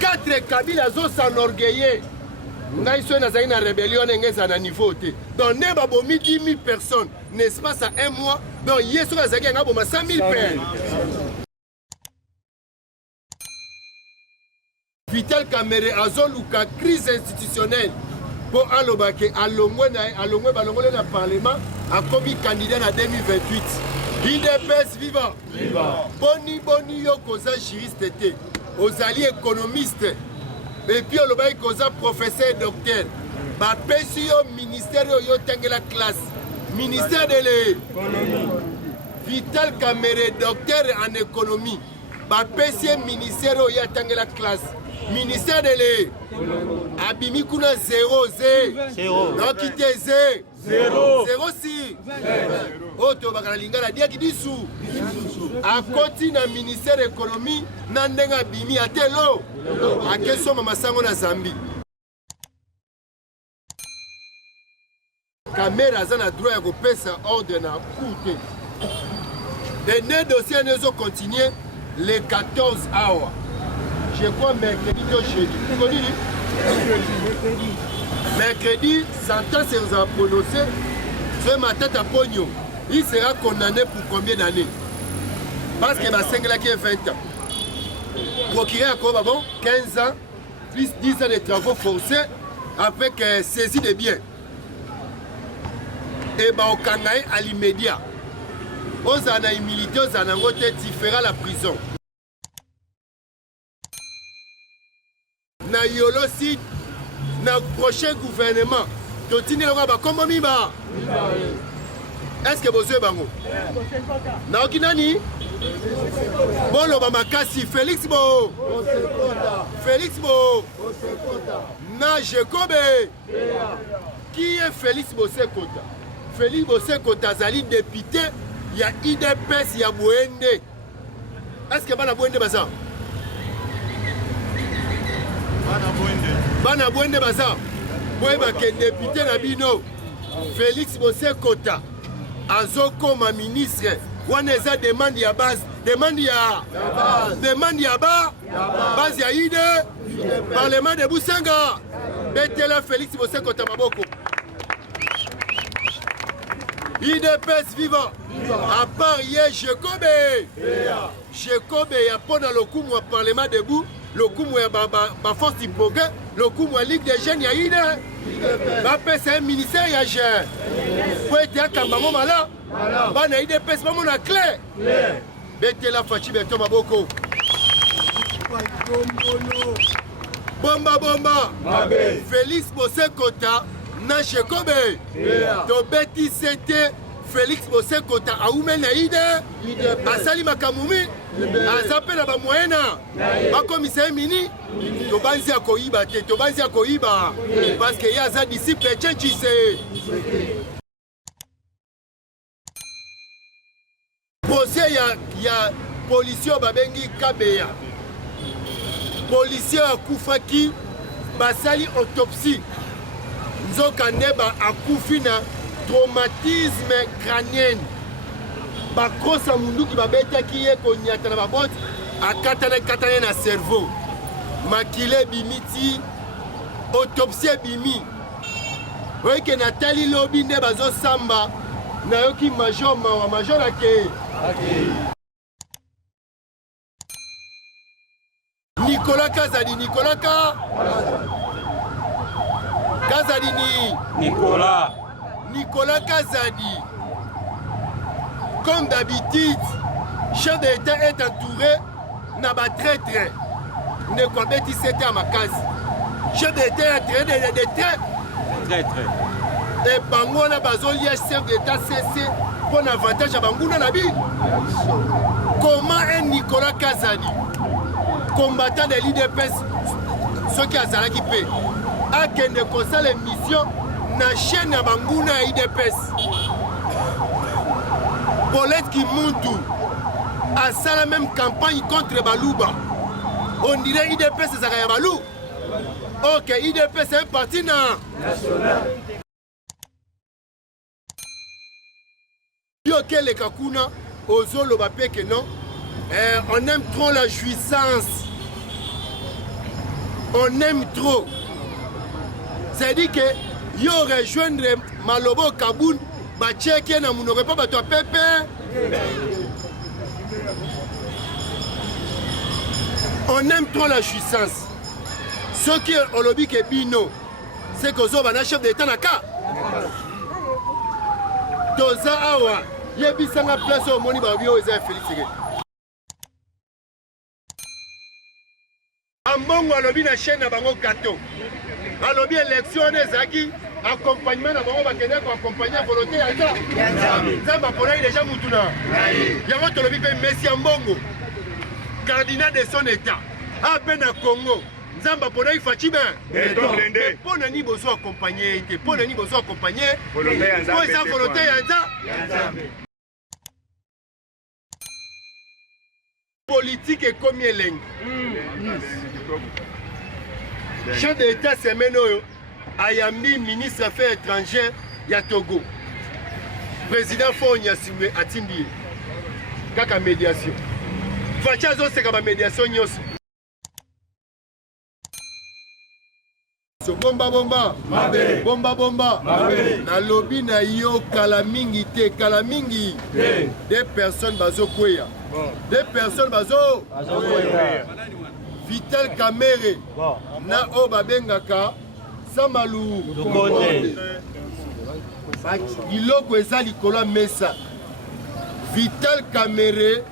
4 Kabila s'enorgueillir. Ngai so na zaina rébellion ngeza na niveau te. Donc ne ba bomi 10 000 personnes, n'est-ce pas ça un mois. Donc yeso na zaki nga boma 100 000 personnes. Vital Kamerhe azoluka crise institutionnelle pour alobake alongwe balongole na parlement a commis candidat en 2028. IDPS viva. Boni yo koza juriste te. Ozali économiste. Et puis olobaki koza professeur docteur. Ba pesi yo ministère yo tengela classe. Ministère de l'économie. Vital Kamerhe docteur en économie. Ba pesi ministère yo tengela classe. Ministère de l'économie. Abimi kuna 0. Non quitte 0 si. Oto bakala lingala dia kidisu. A koti na ministère de l'économie na ndenga bimi atelo. A keso mama sango na Zambie. Kamerhe azana droit ya kopesa ordre na courte. Les dossiers ne sont continués les 14 hours. Je crois mercredi ou jeudi. Mercredi, sentence sera prononcée. Ce matin, à Pogno, il sera condamné pour combien d'années? Parce que ma là qui est 20 ans. Procureur à quoi, bon, 15 ans, plus 10 ans de travaux forcés avec saisie de biens. Et bah, au Kangaï, à l'immédiat. On a une militaire, on a un côté différent la prison. Na yolo si na prochain gouvernement totini longa ba kombo miba. Est-ce que bozo bango? Na okinani? Bolo ba makasi Félix Bo. Na Jekobe. Qui est Félix Bosekota? Félix Bosekota zali député ya IDPS ya Bwende. Est-ce que bana Bwende baza? Bana Bwende baza. Boyeba ke député na bino Félix Bosekota azokoma ministre. Wana eza demande ya base. Demande ya base ya ide. Parlement de Busanga. Betela Félix Bosekota maboko. IDPS vivant. À part hier Jekobe ya pona lokumu wa parlement debout. Le coup de la force du progrès, le coup de la Ligue des jeunes, il y a une. C'est un ministère, il y a un. Pour être un cambamo malin, il y a des pèses, il y a clé. Bête la fachi, bête ma boko. Bomba. Félix Bosekota, na Jekobe. To bêtis c'était Félix Bosekota, a oumen na ide. Asali makamumi. Azape na ba moyena ba commissaire mini to banzi ya koiba te to banzi ya koiba parce que ya za disciple Tchétchise procès ya policier babengi Kabeya policier akufaki basali autopsie nzoka ndeba akufi na traumatisme crânien. Bakosa munduki babetaki ye konyata na babot akatana na cerveau makile bimiti autopsie bimi oike Nathalie lobi nde bazo samba na yoki major ake Nicolas Kazadi Nicolas Kazadi. Comme d'habitude, chef d'État est entouré n'a pas très. Ne connaît pas si à ma case. Chef d'État est entouré de très. Et Bango na bazoli chef d'État cessé pour l'avantage à Bangouna Nabi. Comment un Nicolas Kazadi, combattant de l'IDPS, ce qui a Zala qui paie, a qu'un de conseils les missions na chaîne à Bangouna IDPS. Paulette Kimuntu a ça la même campagne contre Balouba. On dirait IDPS c'est Zagaya Balou. Ok, IDPS c'est un parti national. Ok, les Kakuna, Ozolo Bapé que non. On aime trop la jouissance. On aime trop. C'est-à-dire que yo rejoindre Malobo Kaboun, ba tchèque na mon pas ba toi pépé. On aime trop la jouissance. Ce qui est au lobby que bino, c'est que zo bana chef d'État naka. Toza awa, yebisanga place au moni ba bio eza Félix. Ambongo alobi na chaîne na bango gâteau. Alobi élection ezaki accompagnement na bango bakende ko accompagner volonté ya ça. Nzamba pona déjà mutuna. Yango tolobi pe Messi Ambongo. Cardinal de son état. À peine à Congo. Nzamba pona ifachi ben. Pona ni bozo accompagner, pona ni bozo accompagner. Volonté ya Nzamba. Pour ça volonté ya Nzamba. Politique et comme eleng. Chef d'État semaine ayambi ministre affaires étrangères ya Togo. Président Fonya Simwe atindi. Kaka médiation. Fachazo c'est comme médiation nyos. Bomba bomba. Mabe. Bomba bomba. Mabe. Na lobby na yo kalamingi te kalamingi. Des personnes bazo kweya. Des personnes bazo Vital Kamere na oba bengaka Samalu Iloko eza likolo mesa. Vital Kamere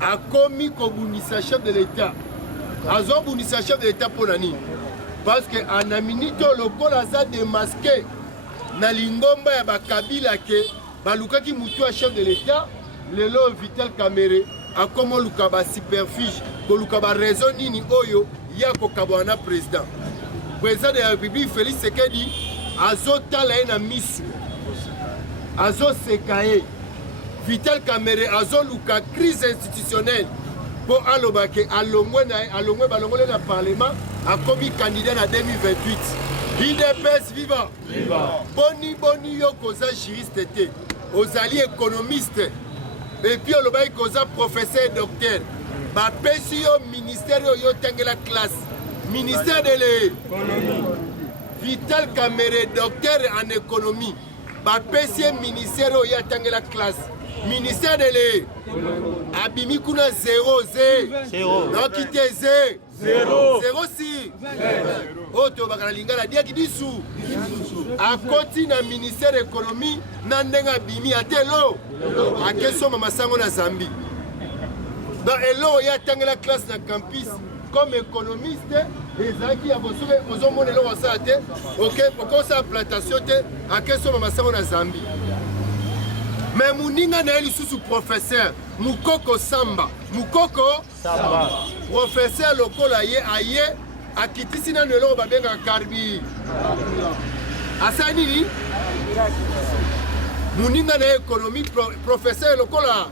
a commis kobunisa chef de l'État. Azo bunisa chef de l'État pour nani? Parce que anaminito lokola za démasqué na lingomba ya bakabila ke balukaki mutu a chef de l'État. Lelo Vital Kamere a comme luka ba superficie ko luka ba raison nini oyo ya ko kabwana président. Président de la République Félix Tshisekedi azotala na misu. Azo sekaye. Vital Kamere azo luka crise institutionnelle pour alobake alongwe balongole na parlement a commis candidat na 2028. IDPS viva. Boni yo koza juriste te. Ozali économiste. Et puis on va dire professeur et docteur. Ba pesi yo ministère yo tangela classe. Ministère de l'économie. Vital Kamere docteur en économie. Ba pesi ministère yo tangela classe. Ministère de l'économie. Abimi kuna 0. Non quitté 0 si. Oto bakala lingala dia kidisu. A côté na ministère de l'économie na ndenga bimi atelo. A keso mama sango na Zambie. Dans elo ya tangela classe na campus comme économiste ezaki a bosobe ozomona lo wasate OK pour ça plantation te a keso mama sango na Zambie. Mais muninga na eli susu professeur Mukoko Samba. Professeur lokola ye aye akitisi na nelo babenga karbi. Asani muninga na économie professeur lokola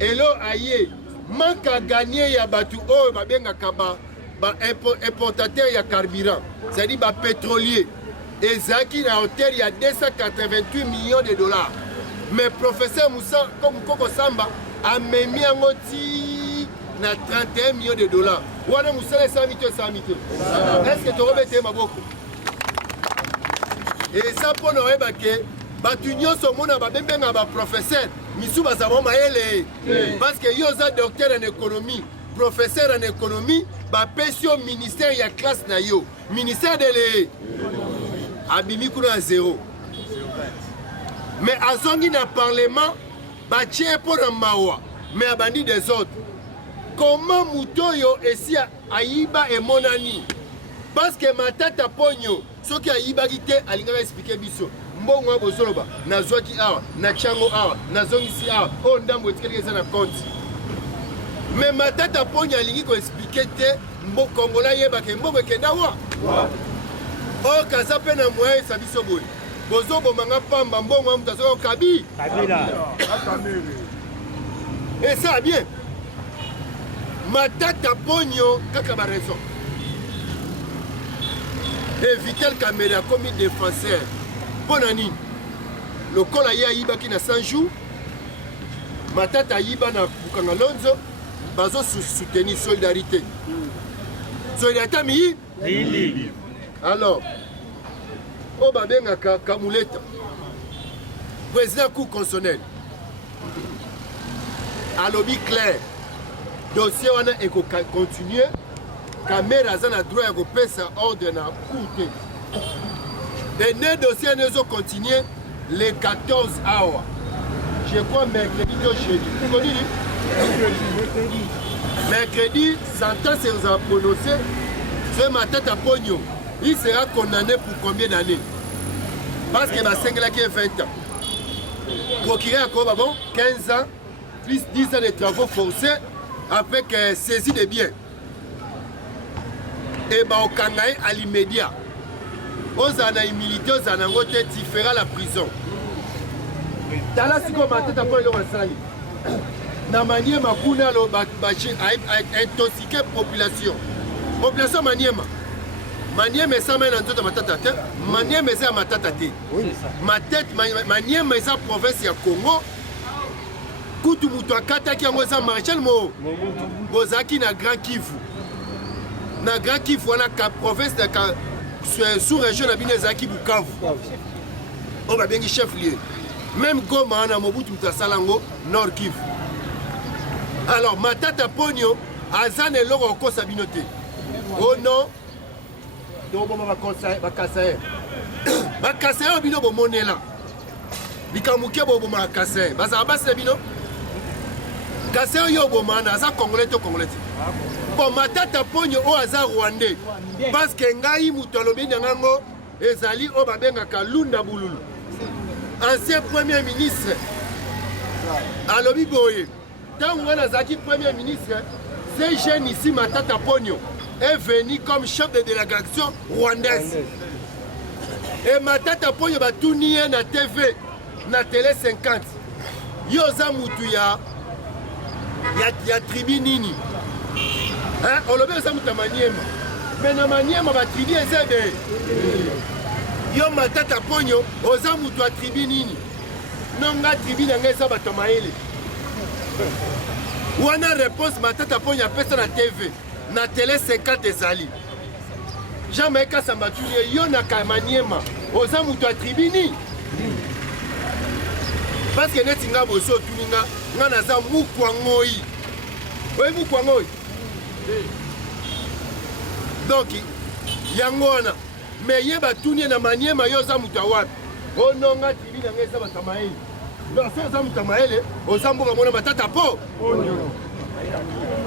elo aye manka gagner ya batu o babenga kaba ba importateur ya carburant, c'est-à-dire ba pétrolier ezaki na hauteur ya 288 millions de dollars. Mais professeur Moussa comme Koko Samba a mis yango ti na 31 millions de dollars. Wana Moussa les 100 mito. Est-ce que tu rebete maboko? Et ça pour nous rebake batu nyonso mona ba bembenga ba professeur misu bazabo maele parce que yo za docteur en économie, professeur en économie, ba pension ministère ya classe na yo. Ministère de l'économie. Abimi kuna 0. Mais azongi na parlement batie pour na mawa mais abandi des autres. Comment mutoyo esi aiba et monani? Parce que matata ponyo soki aiba kite alingaka expliquer biso. Mbongo bozoloba nazwaki awa na chango awa nazongisi awa o ndambo etikeli eza na compte. Mais matata ponyo alingi ko expliquer te mbo kongola yebaka mbongo ekenda wa. O kaza pe na moyen sa biso boy. Bozo bomanga pamba mbongo mutazo kabila. Et ça bien. Matata ponyo kaka ba raison. Et Vital Kamere a commis défenseur. Bonani. Le kola ya yibaki na 100 jours. Matata yiba na Bukanga Lonzo. Bazo soutenir solidarité. solidarité mi. Alors, au babengaka Kamuleta, président cour constitutionnel, à lobby clair, dossier wana eko continuer, caméra a droit à repasser ordre na cour. Et le dossier nous continuer les 14 hours. Je crois mercredi ou jeudi. Mercredi, sentence nous a prononcé. Ce matin à Pogno, il sera condamné pour combien d'années? Parce que ma 5 là qui est 20 ans. Procureur à quoi, bon, 15 ans, plus 10 ans de travaux forcés avec saisie de biens. Et bah, au Kangaï à l'immédiat. Aux années militaires, aux années côté, tu feras la prison. Dans la seconde matin, tu as pas le sali. Na manière makuna lo intoxiquer population. Population maniema. Maniema ça mène en toute matata. Maniema c'est matata té. Ma tête maniema c'est province ya Congo. Kutu mutu akata ki yango za Marshal Mo. Bozaki na Grand Kivu. Na Grand Kivu na ka province de ka sous région na Binezaki Bukavu. On va bien chef lié. Même Goma na Mobutu Mutasalango Nord Kivu. Alors, Matata Pogno, Azan et Loro Kosabinote. Oh non, donc on va casser. Va casser un bino pour monnaie là. Bikamuke pour ma casser. Baza bas bino. Casser un yobo mana, ça congolais to congolais. Bon, Matata Pogno au hasard rwandais. Parce que Ngaï Moutolobi Nangango, Ezali Obabenga Kalunda Boulou. Ancien premier ministre. Alobi Boye. Quand on a Zaki premier ministre, ces jeunes ici, Matata Pogno, est venu comme chef de délégation rwandaise. Et Matata Pogno va tout nier na TV, na télé 50. Yoza Moutuya, ya tribu nini. Hein? On le veut ça Mouta Maniema. Mais na Maniema va tribu ezebe. Yo Matata Pogno, oza Moutua tribu nini. Non nga tribu na ngeza batamaele. Ou on a réponse Matata Pogno appelle ça na TV, na télé 50 ezali. Jamais ka sambatu yo na Maniema, oza mutu atribini. Parce que neti nga boso tuninga, nga naza mukwangoi. Oui mukwangoi. Donc yango wana, mais yeba tunie na Maniema yo za mutu wapi. Oh non nga tribini na ngeza batamaeli. Donc,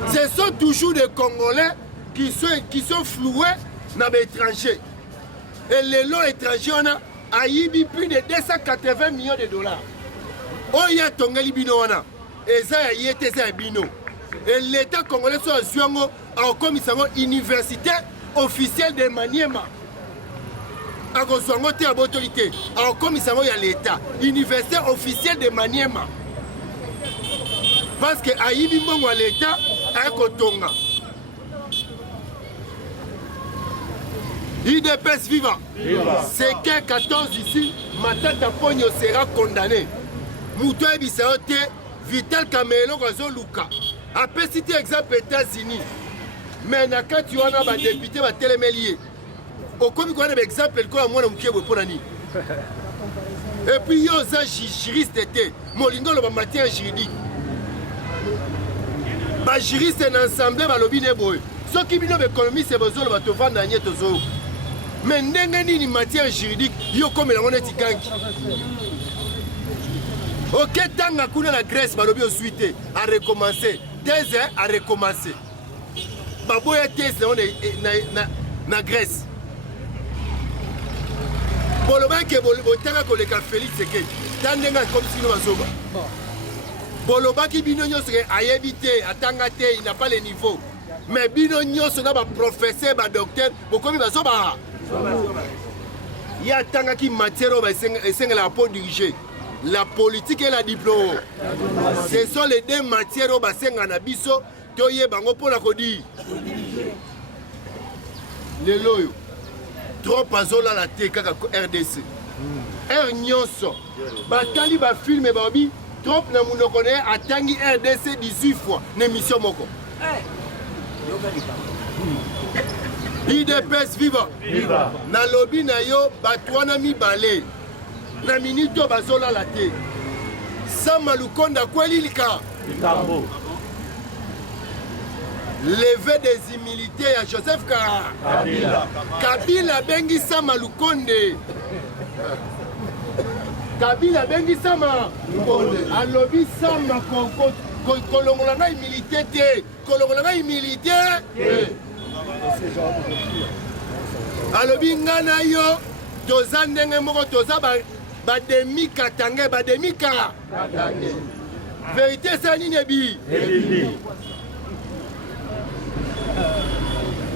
ce sont toujours des Congolais qui sont floués dans l'étranger. Et les lots étrangers, on a eu plus de 280 millions de dollars. On y a tongeli bino wana. Et ça y était ça bino. Et l'État congolais soit assuré en commission université officielle de Maniema. A Goswangote à l'autorité, en commission il y a l'État, université officielle de Maniema. Parce que Aïbi Mbongo à l'État, à Kotonga. IDPS vivant. C'est que 14 ici, Matata Pogno sera condamné. Moutou Ebisaote, Vital Kamelo Luka. Après citer exemple États-Unis. Mais quand tu as un député, va télémélier. Au comme un exemple, il y a un et puis il y a un juriste, Molingo le matière juridique. Les juristes sont ensemble, ceux qui ont l'économie, c'est besoin de te vendre à Nietozo. Mais une matière juridique, il y a comme on est gangi. Ok, tant que la Grèce, Balobi a suité, a recommencé. Thèse a recommencé. Baboya thèse na Grèce. Boloba ke botanga koleka Félix Tshisekedi tandenga comme si nous azoba Boloba ki bino nyoso ayebité atanga te il n'a pas le niveau mais bino nyoso na ba professeur ba docteur bokomi bazoba ya tanga ki matière ba esenga la pour diriger la politique et la diplôme. Ce sont les deux matières ba senga na biso toye bango pona kodi le loyo trop azola la te kaka RDC. Nyonso. Batali ba film babi trop na munoko ne atangi RDC 18 fois n'émission moko. IDPS viva. Na lobby na yo batwana mibale. Na minito bazola la te. Sama Lukonda kwelilika. Levé des humilités à Joseph Kabila. Kabila bengi Sama Lukonde. Kabila bengi Sama Lukonde. Alobi Sama kolongolanga humilité te. Kolongolanga humilité te. Alobi ngana yo toza ndenge moko toza bademi katange bademi katange. Vérité c'est nini ebi.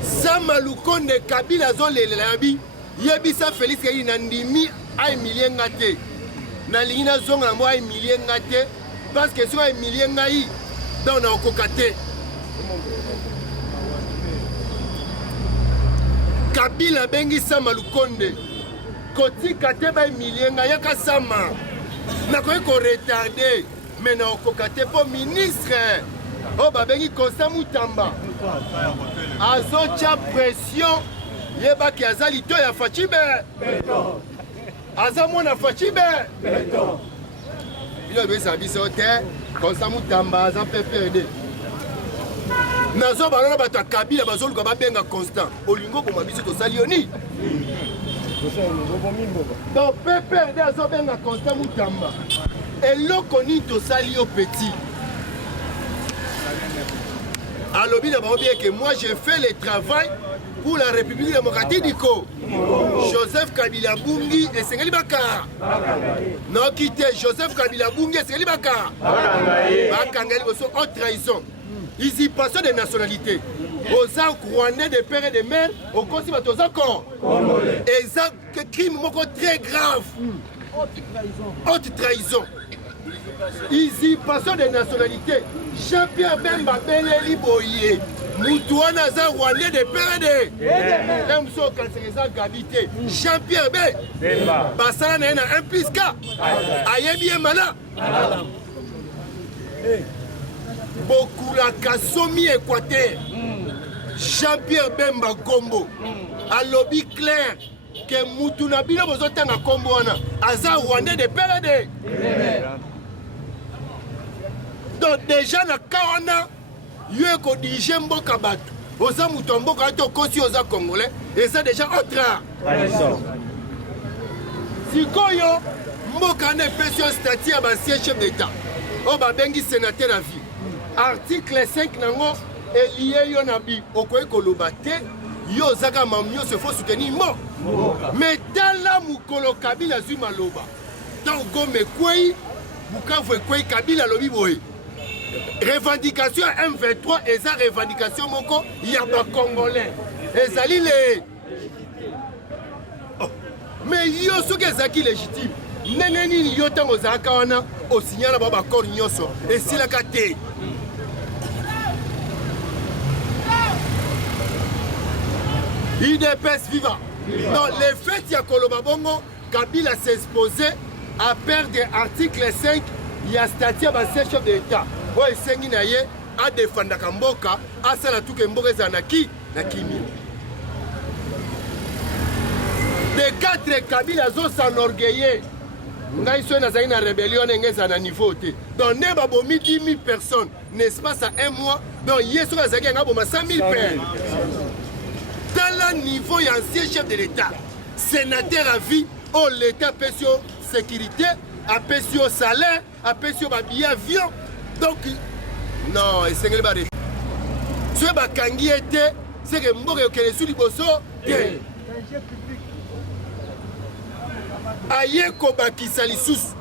Sama Lukonde Kabila zolelela yabi yebisa Félix Tshisekedi na ndimi aimilie nga te na lingi nazonga na mwa aimilie nga te parce que so aimilie ngai donc na okoka te. Kabila bengi Sama Lukonde kotika te baimilie nga yaka Sama nakoki koretarde mais na okoka te po ministre o babengi Constant Mutamba azotia pression yebaki aza lito ya Fachibe aza mwana Fachibe bilo besa biso te Constant Mutamba aza PPRD nazo balona bato ya Kabila bazoluka babenga Constant olingo boma biso tosali yoni donc PPRD azobenga Constant Mutamba eloko nini tosali yo petit. Alors bien que moi j'ai fait le travail pour la République démocratique du Congo. Joseph Kabila Bungi et Sengeli Baka. Non quitté Joseph Kabila Bungi et Sengeli Baka. Bakangeli sont haute trahison. Ils y passent des nationalités. Aux Rwandais de père et de mère, au Consibat aux accords. Et ça, crime très grave. Haute trahison. Ils y passent des nationalités. Jean-Pierre Bemba Beleli Boye. Moutouana za Rwandais de père de. Emso Kansereza Gabité. Jean-Pierre Bemba. Basala na un piska. Ayebi Emala. Bokula Kasomi Équateur. Jean-Pierre Bemba Kombo. A lobby clair. Que Moutuna Bila Bozotanga Kombo wana. Aza Rwandais de père de. Donc déjà na kawana yeko dirige mboka bato oza muto mboka to kosi oza congolais et ça déjà autre sikoyo mboka na pesio statut ya ancien chef d'état o ba bengi sénateur à vie article 5 nango elié yo na bi okoyi koloba te yo zaka mamio se faut soutenir mo mais tala mukolo Kabila zui maloba donc gome kwei Bukavu kwei Kabila lobi boye. Revendication M23 et ça revendication moko yaba congolais. Ezali les mais yo soki ezaki légitime. Nene nini yo tango zaka wana o signala ba accord nyoso et sila kate. IDPS viva. Dans les faits ya koloba bongo Kabila s'est exposé à perdre article 5 ya statut ba chef de l'État. Oye sengi na ye a defendaka mboka asala tuke mboka ezanaki na kimi. De 4 Kabila zo s'enorgueiller. Ngai so na zaina rébellion ngeza na niveau te. Donc ne ba bomi 10 000 personnes, n'est-ce pas ça un mois? Donc yeso na zaki nga boma 100 000 personnes. Dans le niveau ya ancien chef de l'État, sénateur à vie, oh l'État paie sur sécurité, a paie sur salaire, a paie sur billet avion. Donc, non, et c'est que les ce qui était, c'est que Mboka est sous les bosso. Aïe, Kobaki Salissus.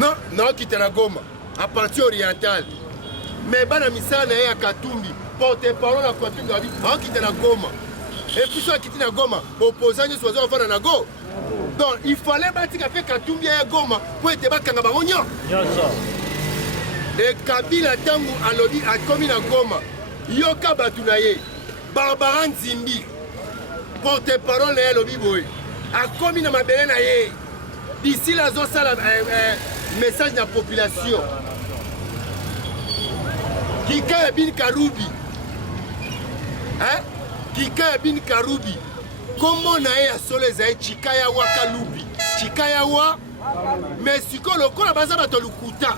Non, non, qui était la gomme, à partir orientale. Mais Banamisa n'a pas Katumbi, porte-parole à Katumbi, qui était la gomme. Et puis, soit qui était la gomme, opposant, soit en faire la gomme. Donc il fallait bâtir avec Katumbi et Goma pour être battu à Baronio. Et Kabila Tangu a lobby à Komina Goma. Yoka Batunaye, Barbara Nzimbi, porte-parole et lobby boy. A Komina Mabelenaye. D'ici la zone, ça message de la population. Kika Bin Karoubi. Hein? Kikaya bin Karubi. Comment na ya solo ezali Chikaya Wakalubi. Chikaya wa mais siko lokola baza bato lukuta.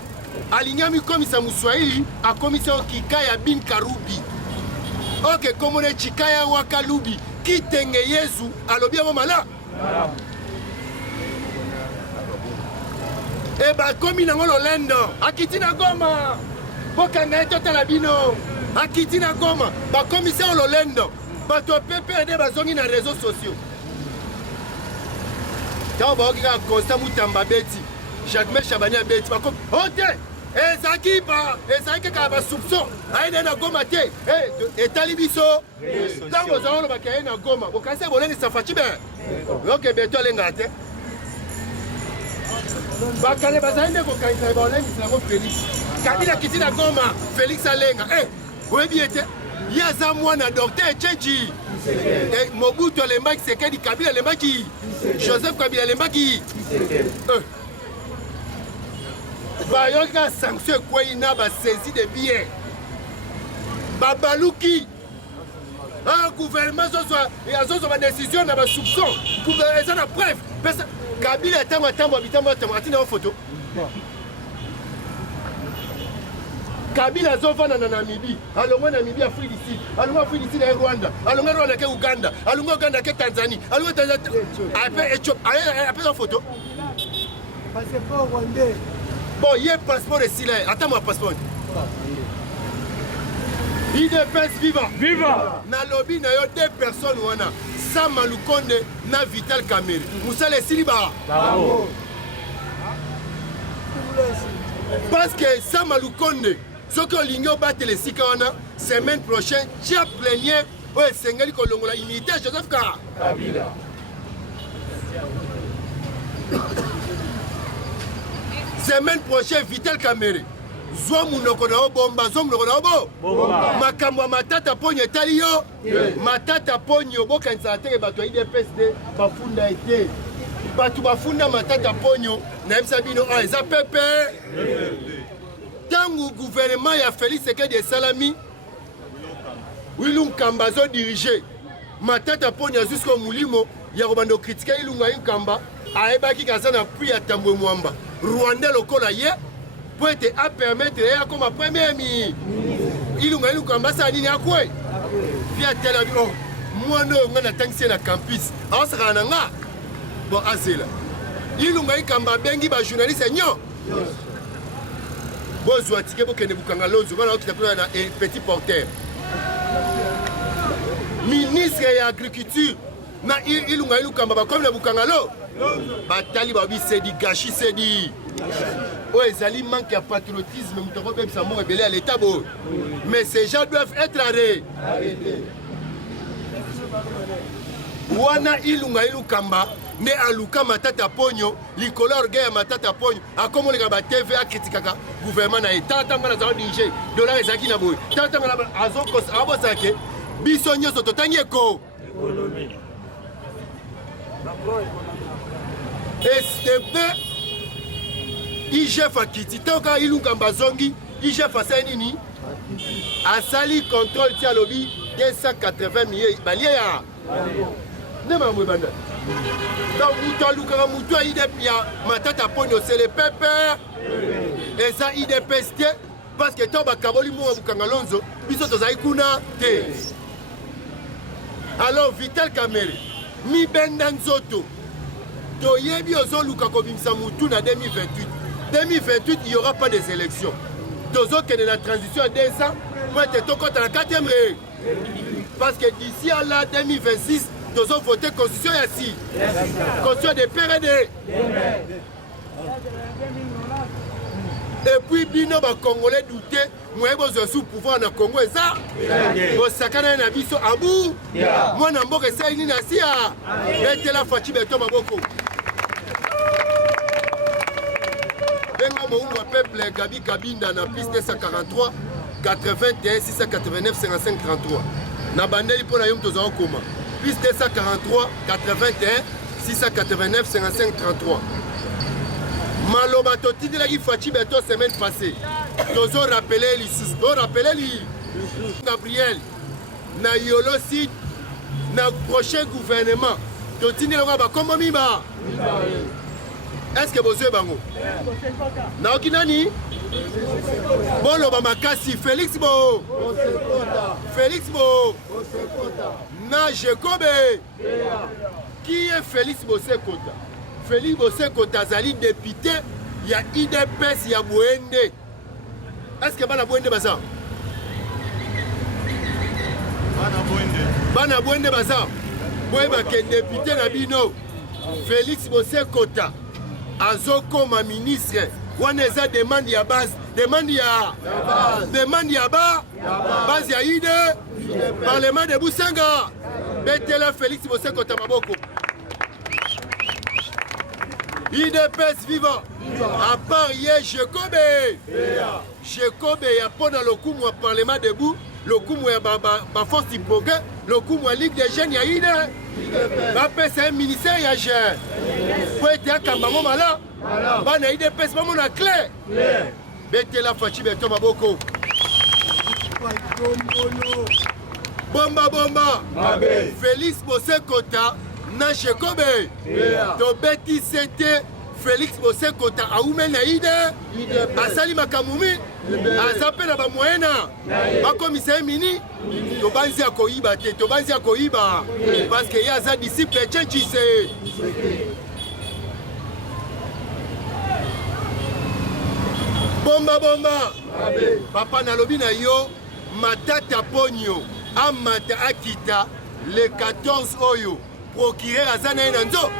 Alinyami komisa Muswahili a komisa Kikaya bin Karubi. Ok, comment ne Chikaya Wakalubi. Kitenge Yesu alobi ya mala. E ba komi nango lolendo. Akiti na Goma. Boka na etota la bino. Akiti na Goma. Ba komisa lolendo. Bato pepe de bazongi na réseaux sociaux. Tant ba okika Constant Mutamba beti. Jacques Chabani beti ba kom. Ote. Ezaki ba, ezaki ka ba soupçon. Aïe na Goma te. Eh, etali biso. Tant bozalo ba kaye na Goma. Bokase boleni safati be. Ok, beto alenga te. Bakale bazande ko kaisa ba olengi na Félix. Kabila kiti na Goma, Félix alenga. Oyebi ete. Yaza mwana docteur Tchéji. Mobutu alembaki Sekedi, Kabila alembaki. Joseph Kabila alembaki. Bayoka sanction kwa ina ba saisi de biens. Babaluki. Gouvernement soit ba décision na ba soupçon. Gouvernement na preuve. Kabila tambo atina photo. Kabila zovana na Namibie, alongwa Namibie Afrique du Sud, alongwa Afrique du Sud na Rwanda, alongwa Rwanda ke Uganda, alongwa Uganda ke Tanzanie, alongwa Tanzanie. Après la photo. Passeport rwandais. Bon, il y a un passeport de Sylvain. Attends mon passeport. IDPS viva. Viva. Na lobby na yo deux personnes wana. Sama Lukonde na Vital Kamerhe. Musale Siliba. Bravo. Parce que Sama Lukonde ce que l'Union bat les Sikana, semaine prochaine, tu as plénier au Sénégal que l'on a imité Joseph Kabila. Semaine prochaine, Vital Kamerhe. Zomunokona bomba, zomunokona bomba. Makamwa matata ponyo talio. Matata ponyo bokanza te bato IDPSD bafunda ete. Bato bafunda matata ponyo na msabino a eza pepe. Tango gouvernement ya Félix Sekedi Salami Wilum Kambazo dirigé matata ponyo jusqu'au mulimo ya robando critiquer Ilunga Kamba aebaki kazana puis ya Tambwe Mwamba. Rwanda lokola ye pour être à permettre ya comme premier mi Ilunga Kamba sa nini akwe via Tel Aviv. Moi no ngana tangisi na campus asaka nanga bon azela Ilunga Kamba bengi ba journaliste nyo bozwa tike bokende bukanga lonzo bana okita na petit porteur ministre ya agriculture na Ilunga Kamba ba comme na bukanga lo batali ba bi sedi gachi sedi o ezali manque ya patriotisme mutoko bebisa mo rebelle à l'état bo mais ces gens doivent être arrêtés. Wana Ilunga Kamba ne aluka matata ponyo likolo orgueil ya matata ponyo akomoleka ba TV akritikaka gouvernement na état tanga na zao dirige dollar ezaki na boy tanga na azokos abosake biso nyoso totangi eko économie STP IGF akiti toka Ilunga Mbazongi IGF asali nini asali contrôle tia lobby 280 millions balia nema mwebanda donc mutualuka mutu a IDP matata ponyo c'est le pépère et ça IDPS te parce que to bakaboli mo bukanga lonzo biso tozali kuna te. Alors Vital Kamerhe mi benda nzoto toyebi ozoluka kobimisa mutu na 2028 il n'y aura pas des élections. Tozo que de la transition à 2 ans pour être au compte à la 4e république. Parce que d'ici à la 2026 nous avons voté constitution ici. Constitution de PRD. Et puis, bino ba Congolais douté, moi je suis pouvoir na Congo et ça. Au sakana na biso abu. Moi na mboka ça ini na sia. Et la fachi beto maboko. Benga mo umwa peuple Gabi Kabinda na piste 243 81 689 55 33. Na bandeli pour na yom tozo koma. Piste 243 81 689 55 33. Maloba totidi la Fachi Beto semaine passée. Tozo rappelé li Gabriel na Yolo Sid le prochain gouvernement. Totini le roi comme Miba. Est-ce que vous avez bango? Naoki nani? Bon le Bamakasi Félix Bo. Félix Bo. Na Jacob. Qui est Félix Bosekota? Félix Bosekota Zali député, il y a IDPS, il y a Bouende. Est-ce que Bana Bouende Baza? Bana Bouende Baza. Bouende qui est député Nabino. Félix Bosekota. Azoko ma ministre. Waneza demande ya base. Demande ya base ya IDE. Parlement de Boussanga. Betela Félix Bosekota Maboko. IDPS vivant. À part hier, Jacob. Jacob est pendant le coup, moi, Parlement debout. Le coup, moi, ma force du progrès. Le coup, moi, Ligue des jeunes, il y a IDE. C'est un ministère, il y a jeune. Pour être à Kambango Mala. Il y a IDPS, maman, la clé. Betela Fachi Beto Maboko. Bomba bomba. Félix Bosekota na Chekobe. To beti c'était Félix Bosekota a oumena ide. Asali makamumi. Azape na ba moyena. Ba commissaire mini. To banzi akoiba te, to banzi akoiba. Parce que ya za disciple tchenchise. Bomba bomba. Papa nalobi na yo matata ponyo. Amata Akita le 14 Oyo procureur Azana Nanzo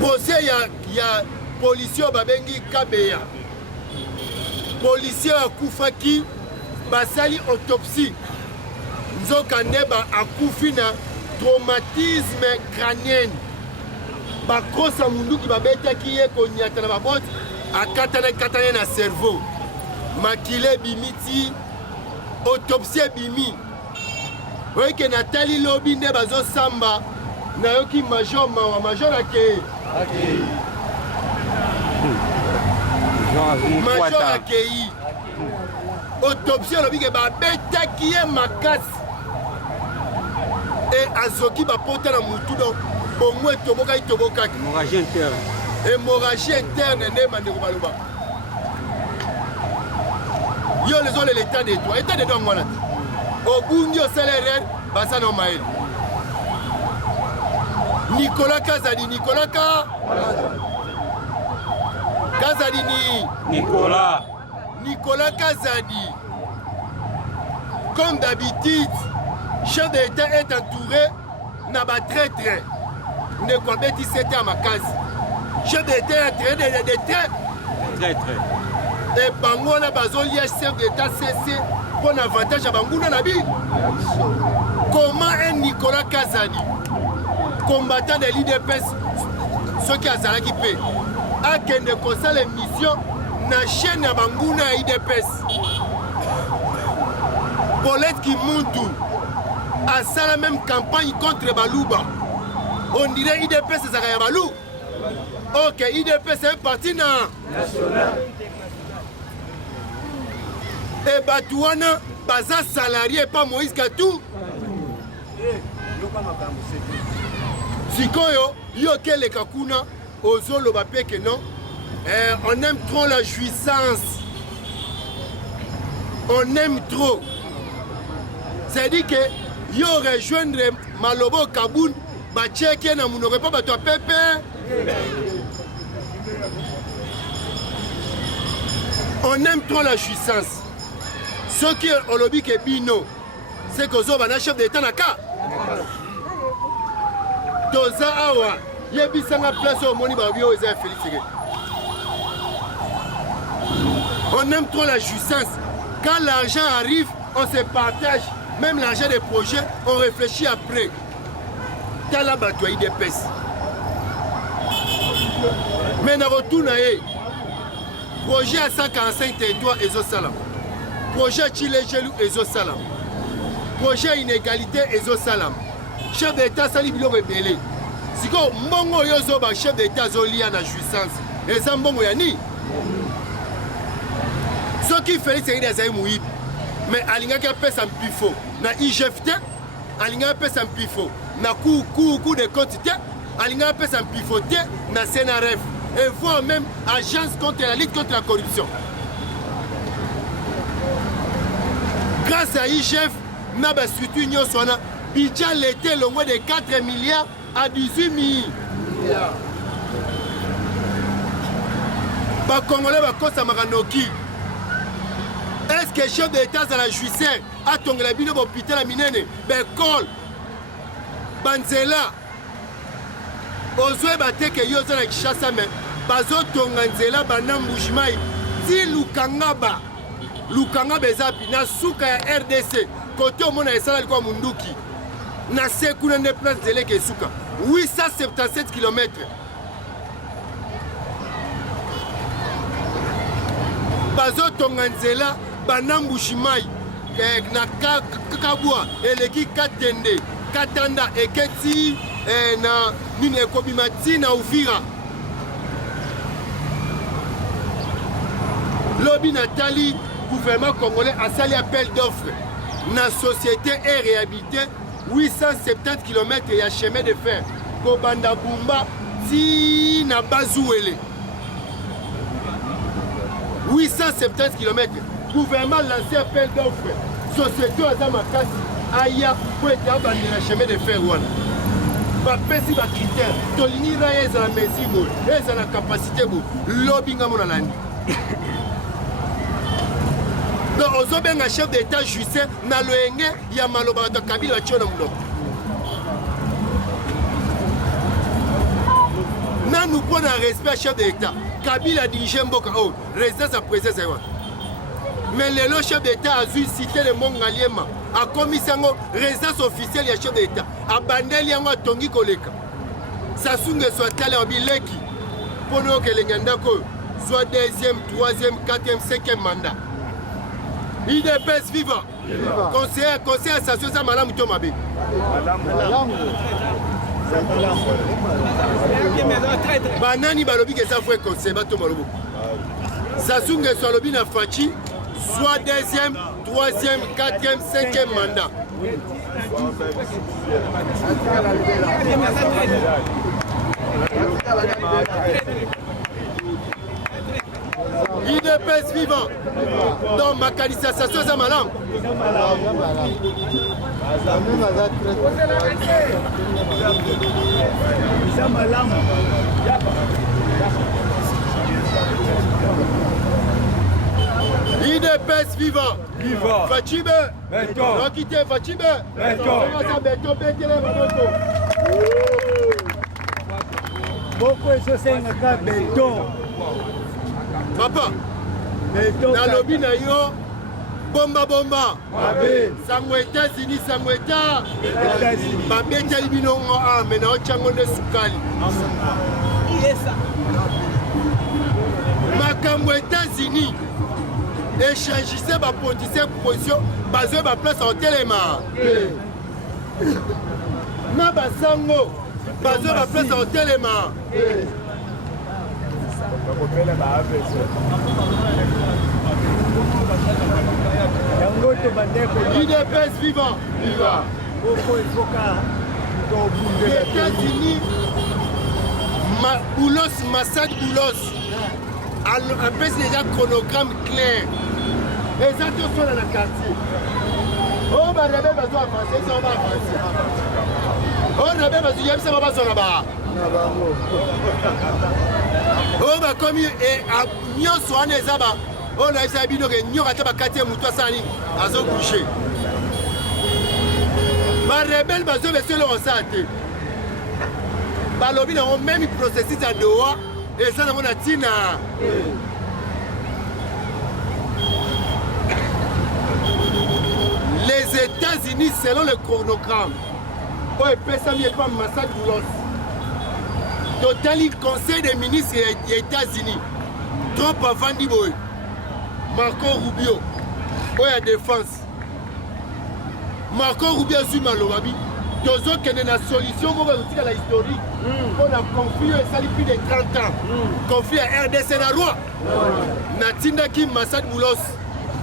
procès ya policier babengi Kabeya policier akufaki basali autopsie nzoka neba akufi na traumatisme crânien bakrosa munduki babetaki ye konyata na babote akatana na cerveau makile bimiti autopsie bimi oyoke natali lobi nde bazosamba nayoki major mawa major akei major akei autopsie olobi ke babetaki ye makasi e azoki bapota na mutu donc bongo etobokaki hémorragie interne nde mandeko baloba yo les ont l'état de toi état de donc voilà au bundi au salaire basa no mael Nicolas Kazadi Nicolas Kazadi comme d'habitude chef de l'état est entouré na ba traître ne quoi bêtise c'était à ma case chef de l'état est entouré de traître et Bangona Bazoli chef d'État CC pour l'avantage à Bangouna Nabi. Comment un Nicolas Kazadi, combattant de l'IDPS, ce qui a Zala qui paie, a qu'un de conseils les missions, na chaîne à Bangouna IDPS. Paulette qui monte à ça la même campagne contre Balouba. On dirait IDPS c'est Zara Balou. Ok, IDPS c'est un parti national. Et Batouana, baza salarié, pas Moïse Katou. Sikoyo, yoke le kakuna, ozolo bapeke non. On aime trop la jouissance. On aime trop. C'est-à-dire que yo rejoindre Malobo Kaboun, bacheke na munore pas batwa pepe. On aime trop la jouissance. Ce qui est au lobby que Bino, c'est que Zoba na chef d'État naka. Toza awa, yebisanga place au moni babio eza Félix. On aime trop la jouissance. Quand l'argent arrive, on se partage. Même l'argent des projets, on réfléchit après. T'as la bataille d'épaisse. Mais dans retour, projet à 145 territoires et Salam. Projet Chile Gelou et Salam. Projet inégalité et Salam. Chef d'État Sali Bilo rebellé. Si quoi, Mbongo Yozoba, chef d'État Zolia na jouissance. Et ça Mbongo Yani. Ce qui fait c'est des Mouib. mais alingaki apesa mpifo na IGF te, alingaki apesa mpifo na cour de compte te, alingaki apesa mpifo te na CNRF et voire même agence contre la lutte contre la corruption. Grâce à IGF, na ba structure nyonso wana budget l'été le moins de 4 milliards à 18 milliards. Ba Congolais ba kosa makanoki. Est-ce que le chef d'État à la justice a tombé la bino hôpital à Minene, Bekol, Banzela, Ozwe Bateke Yoza na Kishasa men, Bazo Tonganzela Banam Mujimai, Si Lukangaba, Lukangaba Ezapi, na Souka ya RDC, côté au monde à Esala Lkwa Munduki, na Sekuna ne place de l'Eke Souka, 877 km. Bazo Tonganzela, Banam Bushimai, na Kakabua, Eleki Katende, Katanda, Eketi, na Nine Kobimati, na Uvira. Lobby Nathalie, gouvernement congolais a sali appel d'offres. Na société est réhabilitée 870 km et a chemin de fer. Kobanda Bumba, si na Bazouele. 870 km. Gouvernement lancé appel d'offres. Société Azamakasi, Aya, pour être à la chemin de fer. Bapesi ba critère. Tolini Raye za la mesimo, za la capacité bo. Lobby ngamona landi. Donc, on a un chef d'État juste na loenge ya maloba de Kabila Chona Moulo. Na nous prenons un respect chef d'État. Kabila dirige Mboka oh, résidence à présence. Mais le chef d'État a dû citer le monde Ngaliema. A commis sango résidence officielle ya chef d'État. A bandeli yango tongi koleka. Sasunge soit tale obileki. Pono que les Ngandako soit deuxième, troisième, quatrième, cinquième mandat. IDPS vivant. Conseiller à Station Zamalam Tomabe. Banani Balobi que ça fait conseil Batomalobo. Sasunge soit lobby na Fachi, soit deuxième, troisième, quatrième, cinquième mandat. IDPS vivant. Dans ma qualification, c'est malin. IDPS vivant. Fachibe. Non quitter Fachibe. Papa, na lobby na yo, bomba bomba. Sango États-Unis, sango États. Babeta libinongo mais na ochango de sukali. Makambo États-Unis. Échangissez ma position, basé ma place en téléma. Na basango, basé ma place en téléma. IDPS vivant. Les États-Unis, Boulos, Massad Boulos, un peu déjà chronogramme clair. Les autres sont dans le quartier. Oh, bah, les bébés sont avancés, ils sont avancés. Oh, les bébés sont avancés là-bas. Oh, bah, comme il est à Nyonso, on est là-bas. Oh, là, il y a un Nyon à Tabakati, Moutoua Sani, à son coucher. Ma rebelle, ma zone, c'est le ressenti. Bah, l'objet, on a même un processus à Doha, et ça, on a Tina. Les États-Unis, selon le chronogramme, oh, et personne n'est pas Massad Boulos. Total, il conseil des ministres des États-Unis. Trump avant d'Iboy. Marco Rubio. Oh, il y a défense. Marco Rubio sur Malobabi. Tous autres qui ont une solution pour la historique. On a conflit ça depuis de 30 ans. Conflit à RDC la loi. Natinda Kim Massad Boulos.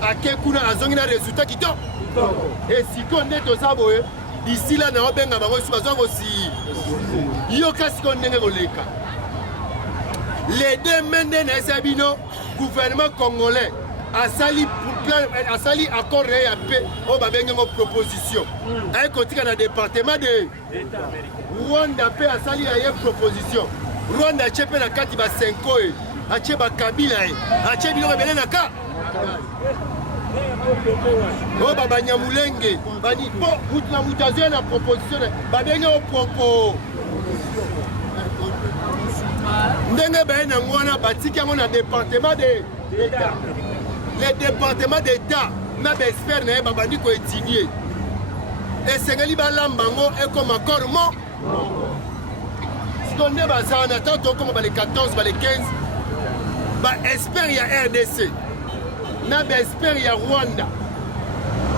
ake kuna azongi na résultat kitoko et siko nde toza boye d'ici là na obenga bango so bazwa kosi yo kasi ko ndenge koleka les deux mende na esabino gouvernement congolais asali accord ya paix o babenge ngo proposition ay kotika na département de Rwanda pe asali ya proposition Rwanda chepe na kati ba 5 e ache ba Kabila ache biloko bele na ka o baba Nyamulenge bani po mutuna mutazo na proposition babenge o propos ndenge baye na ngwana batiki yango na département de l'État le département d'État na ba expert na ye babandi ko étudier esengeli balamba ngo ekoma accord mo sikonde baza na tant okoma ba le 14 ba le 15 ba expert ya RDC na ba expert ya Rwanda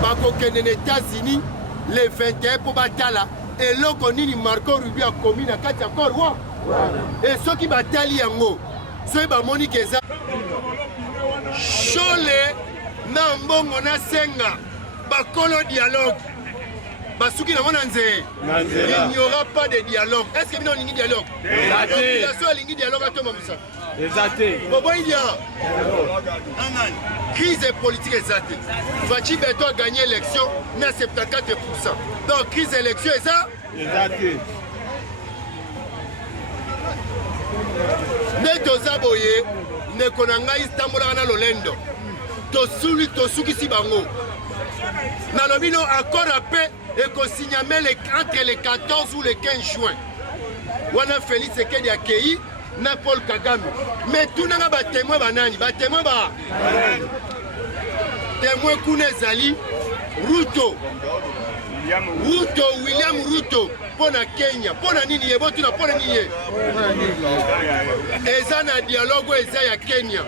bakokende na États-Unis le 21 po batala eloko nini Marco Rubio akomi na kati ya accord wa et soki batali yango soki bamoni keza Chole na mbongo na senga bakolo dialogue basuki na mona nze il n'y aura pas de dialogue. Est-ce que bino lingi dialogue la so lingi dialogue atoma musa exacté bobo idia crise politique exacte Fachi Beto a gagné l'élection na 74%. Donc crise élection ça exacté Neto Zaboye ndeko na ngai tambolaka na lolendo tosukisi bango nalobi no accord a paix ekosigname entre le 14 ou le 15 juin wana Félix Tshisekedi akei na Paul Kagame mais tunanga batémoin banani batémoin ba témoin kuna ezali Ruto William Ruto pona Kenya pona nini ye botuna pona nini ye eza na dialogue eza ya Kenya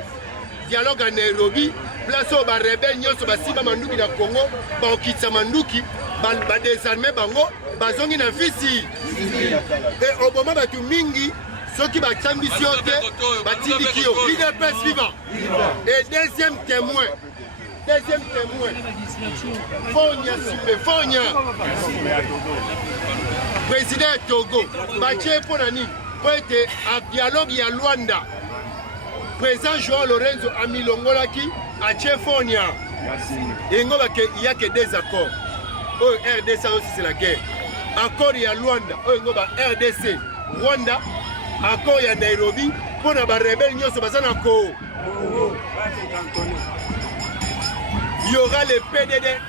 dialogue à Nairobi place au ba rebelle nyonso basimba manduki na Congo baokitisa manduki ba désarmer bango bazongi na fisi et oboma batu mingi soki batambisi yo te batindiki yo UDPS vivant et deuxième témoin Fonya président ya Togo batie mpona nini po ete a dialogue ya Luanda président Joao Lorenzo amilongolaki atie Fonya engo bake il y a que des accords oyo RDC aussi c'est la guerre accord ya Luanda oyo engo ba RDC Rwanda accord ya Nairobi mpona barebele nyonso baza na ko il y aura le PDRSC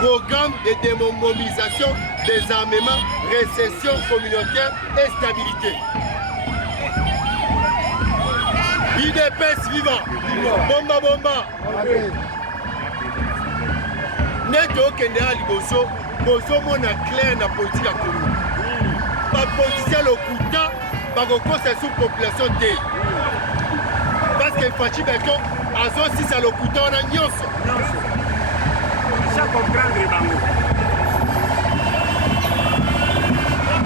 programme de démobilisation, désarmement, récession communautaire et stabilité. UDPS vivant, bomba. Neto okende à liboso, boso mona clair na politique à commune. Pas politicien lokuta, pas kokosa sous population T. Parce que Fachi Beto, azo si ça lokuta on a nyonso. Comprendre bango.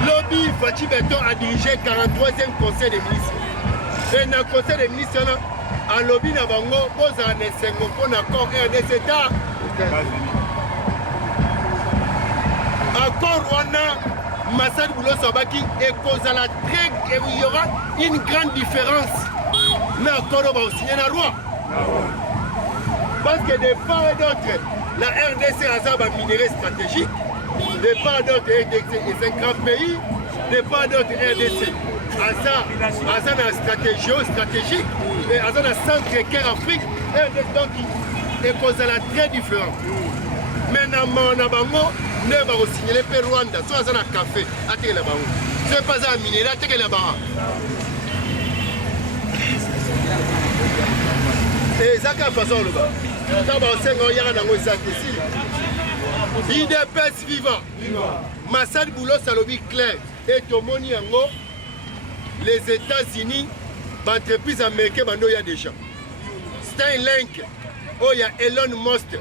Lobby Fachi Beto a dirigé 43e conseil des ministres. Et dans le conseil des ministres, à lobby na bango, pose un essengo pour l'accord RDC. Accord Rwanda, Massad Boulos Sabaki et cause à la très, il y aura une grande différence. Mais accord on va signer la loi. Parce que de part et d'autre, la RDC a un minerai stratégique, de part d'autres, c'est un grand pays, de part d'autres, RDC a une stratégie géostratégique, et a un centre cœur Afrique, donc il cause la très différente. Maintenant, on a ne va signaler le Rwanda, soit un café, à la banque. Ce n'est pas un minerai, à la banque. Et ça, quelle façon le bas? UDPS vivant Massad Boulos Salobi clair et Tomoni Yango les États-Unis l'entreprise américaine il y a déjà Starlink oh il y a Elon Musk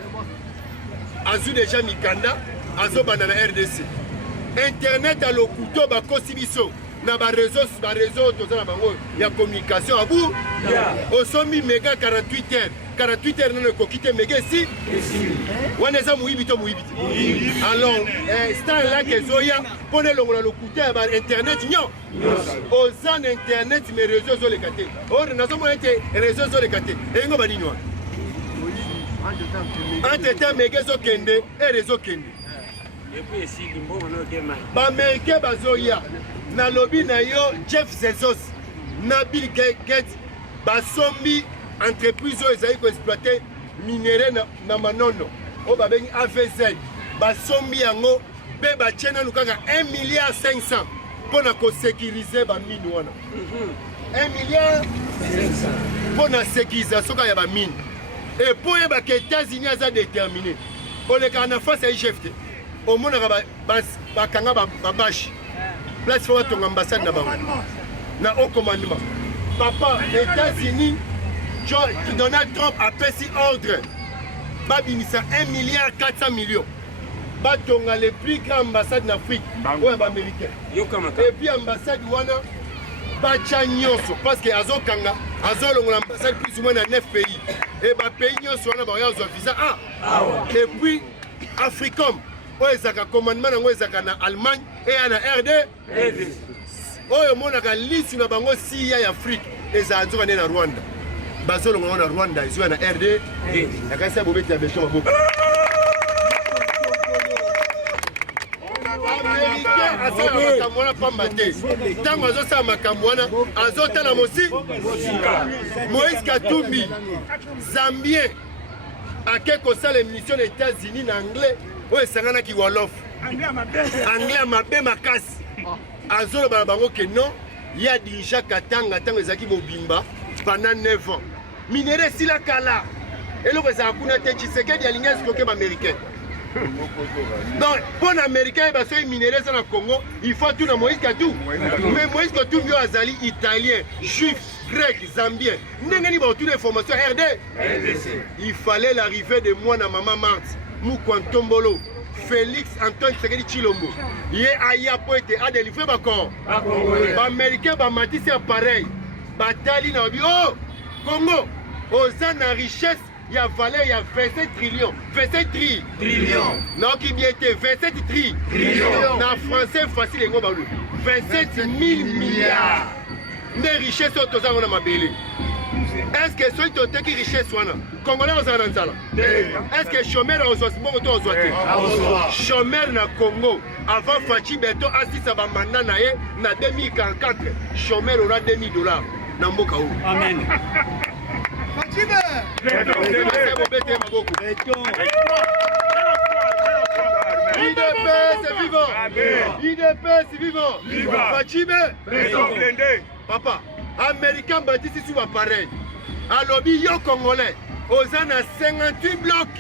Azu déjà Mikanda Azo Banana RDC Internet à l'Okuto Bakosi Biso na ba réseau toza na bango ya communication abu osomi méga 48 heures 48 heures nano kokite méga si wana eza muyibi to muyibi alors star là que zoya pone longola lokuta ba internet nyo oza na internet mais réseau zo lekate or nazo mo ete réseau zo lekate engo ba nini wana entre-temps méga zo kende et réseau kende ba américain bazoya na lobby na yo Jeff Bezos na Bill Gates basombi entreprise oyo ezali koexploite minere na manono oyo babengi AVZ basombi yango mpe batie nanu kaka 1,5 milliard mpona kosécurize bamine wana 1,5 milliard mpona sécurisation kaka ya bamine epo oyebaka États-Unis aza déterminé olekaka na face ya IGF te omonaka bakanga babashi place faut ton ambassade là-bas. Na haut commandement. Papa, États-Unis, Donald Trump a passé ordre. Babinisa 1,4 milliard. Batonga les plus grandes ambassades d'Afrique. Ouais, américain. Et puis ambassade wana bacha nyonso parce que azokanga azolongola ambassade plus ou moins dans 9 pays. Et ba pays nyonso wana ba yazo visa et puis Africom oyezaka commandement nango ezaka na Allemagne et na RD oyo monaka liste na bango si ya Afrique eza nzoka na Rwanda bazolonga na Rwanda ezwa na RD nakasa bobeti ya beto maboko américain asala makambo wana pamba te ntango azosala makambo wana azotala mosi Moïse Katumbi Zambien ake kosala émission des États-Unis na anglais oyo esanganaki wolof anglais ya mabe makasi azoloba na bango ke non ya dirija katanga ntango ezalaki mobimba pendant 9 ans minere esila kala eloko ezala kuna te Tshisekedi alingi esikoke baaméricain donc mpo na américain yeba soki minere eza na Congo il faut tout na Moïse Katumbi mais Moïse Katumbi oyo azali italien juif grec zambien ndenge nini baotuna information RDC il fallait l'arrivée de mwana mama Marthe Mukwantombolo Félix Antoine Tshisekedi Tshilombo ye aya po ete adélivre bakor baaméricain bamatisi ya pareil batali na babi oh Congo oza na richesse ya valeur ya 27 trillions 27 trillions naoki bien te 27 trillions na français facile yango balu 27 000 milliards nde richesse oyo tozango na mabele. Est-ce que soki toteki richesse wana congolais ozala na nzala est-ce que chômeur ozwa sibongo to ozwa te chômeur na Congo avant Fachi Beto asisa bamanda na ye na 2044 chômeur aura $2000 na mboka oyo amen IDPS vivant IDPS vivant Fachime papa américain batisi sur appareil alobi yo congolais oza na 58 blocs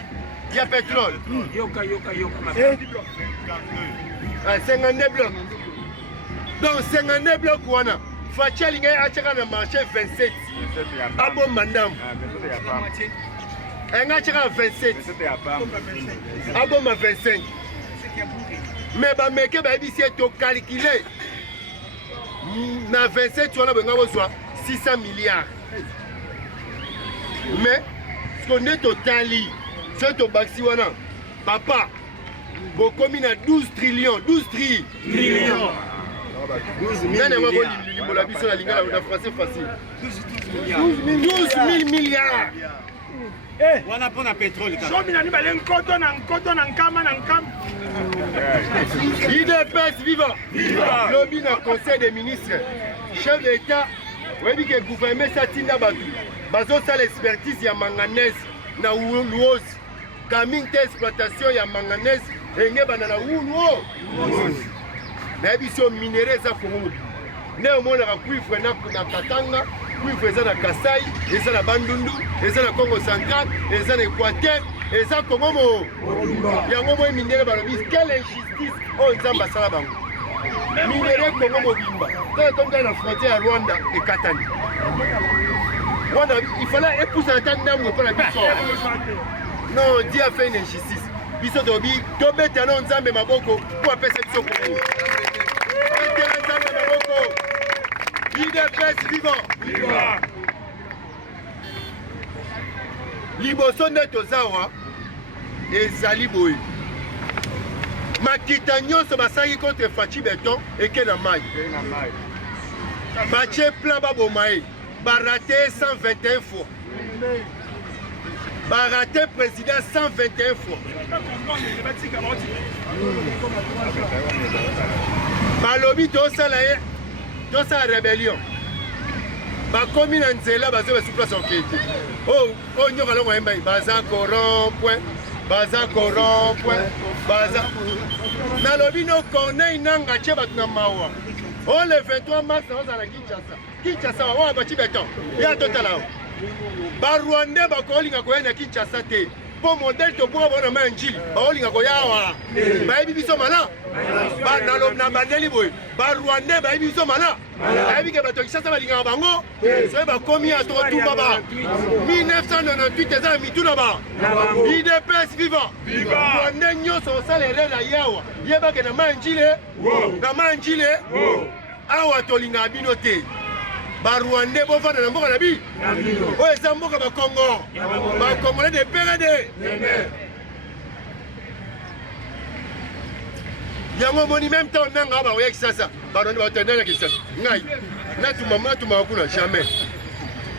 ya pétrole yoka 52 blocs donc 52 blocs wana Fachi alingi achaka na marché 27 abomba ndambo enga achaka 27 abomba 25 mais bameke bayebisi to calculer na 27 wana benga bozwa 600 milliards mais ce qu'on est totali c'est to baxi wana papa bokomi na 12 trillions 12 trillions nani mwa limbola biso na lingala na français facile 12 000 milliards wana pona pétrole somi nani bale nkoto na nkama IDPS vivant lobby na conseil des ministres chef d'état oyebi ke gouvernement satinda bato bazosala expertise ya manganèse na luozi kaming te exploitation ya manganèse engebana na luozi nayebi so minere eza Kongo mobimba nde omonaka cuivre na Katanga cuivre eza na Kasai eza na Bandundu eza na Congo central eza na Équateur eza Kongo yango moye minere balobi quelle injustice oyo nzambe asala bango minere Kongo mobimba totomika na frontière ya Rwanda ekatani Rwanda il fallait epousa ata ndambo mpona biso non Dieu a fait une injustice biso tobi tobetana nzambe maboko po apesa biso Kongo betela nzambe maboko IDPS vivant. Viva. Liboso nde tozawa ezali boye. Makita nyonso basali contre Fachi Beton eke na mai. Batie plan baboma ye. Baraté 121 fois. Baraté président 121 fois. Balobi tosala ye, tosala rébellion. Bakomi na nzela bazo sous place enquête. Oh nyoka longo yemba baza corrompre, baza nalobi no Corneille nanga che batna mawa. Oh le 23 mars on a la Kinshasa wa Fachi Beton. Ya totala. Ba Rwanda ba kolinga koyena Kinshasa te. Po modèle to bo bona manjili. Ba olinga koyawa. Ba bibiso mala. Ba nalobi na bandeli boy. Ba Rwanda ba bibiso mala. Ba bike ba to Kinshasa ba linga bango. So ba komi a to tumba ba. 1998 eza mituna ba. IDPS vivant. Rwanda nyoso salere na yawa. Yeba ke na manjile. Na manjile. Awa tolinga bino te. Ba Rwanda bo fana na mboka na bi. O eza mboka ba Congo. Ba Congolais de PRD. Yango moni même temps nanga ba oya Kinshasa. Ba Rwanda ba tendana na Kinshasa. Ngai. Na tuma kuna jamais.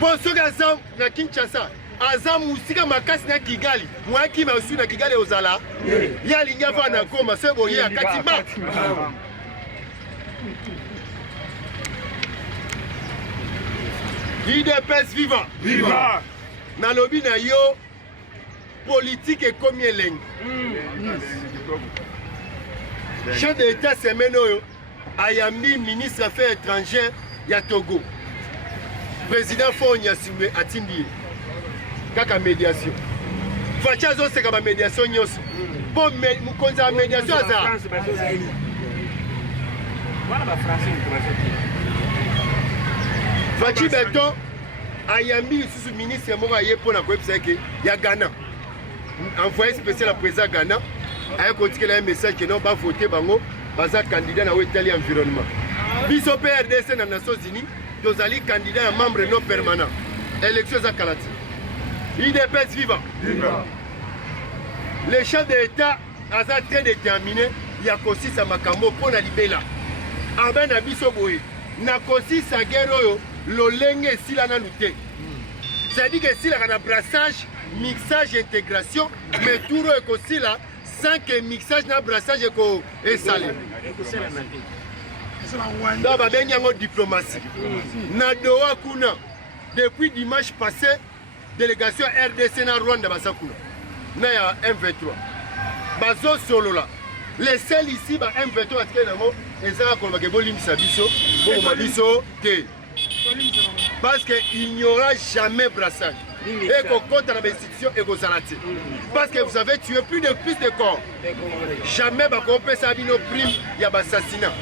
Po soka za na Kinshasa. Aza musika makasi na Kigali. Mwaki masu na Kigali ozala. Ya linga fa na koma sebo ye akati ba. IDPS vivant. Viva. Nalobi na yo politique ekomi elengi. Chef de l'État semaine oyo ayambi ministre affaires étrangères ya Togo. Président Fonya Simbe atindi kaka médiation. Fachi azoseka ba médiation nyonso. Po mukonzi ya médiation aza. Wana ba français Fachi Beton ayambi lisusu ministre moko aye mpona koyebisa eke ya Ghana. Envoyé spécial à président Ghana a continué un message que non ba voter bango baza candidat na wetali environnement. Biso PRDC na Nations Unies tozali candidat à membre non permanent. Élection za kalati. IDPS vivant. Le chef de l'État a très déterminé ya kosisa makambo pona libela. Aben na biso boye na kosisa guerre oyo lolenge sila na lutte. C'est-à-dire que si la brassage, mixage, intégration, mais tout le monde sans que mixage na brassage est salé. Dans la dernière diplomatie, na Doha kuna depuis dimanche passé, délégation RDC na Rwanda basakuna. Na ya M23. Bazo solo là. Les seuls ici ba M23 parce que namo ezaka ko ba bolim sabiso, bo mabiso te. Parce qu'il n'y aura jamais brassage. Et qu'on compte dans l'institution et qu'on s'arrête. Parce que vous avez tué plus de corps. Jamais on peut s'abîmer prime, il y a assassinat.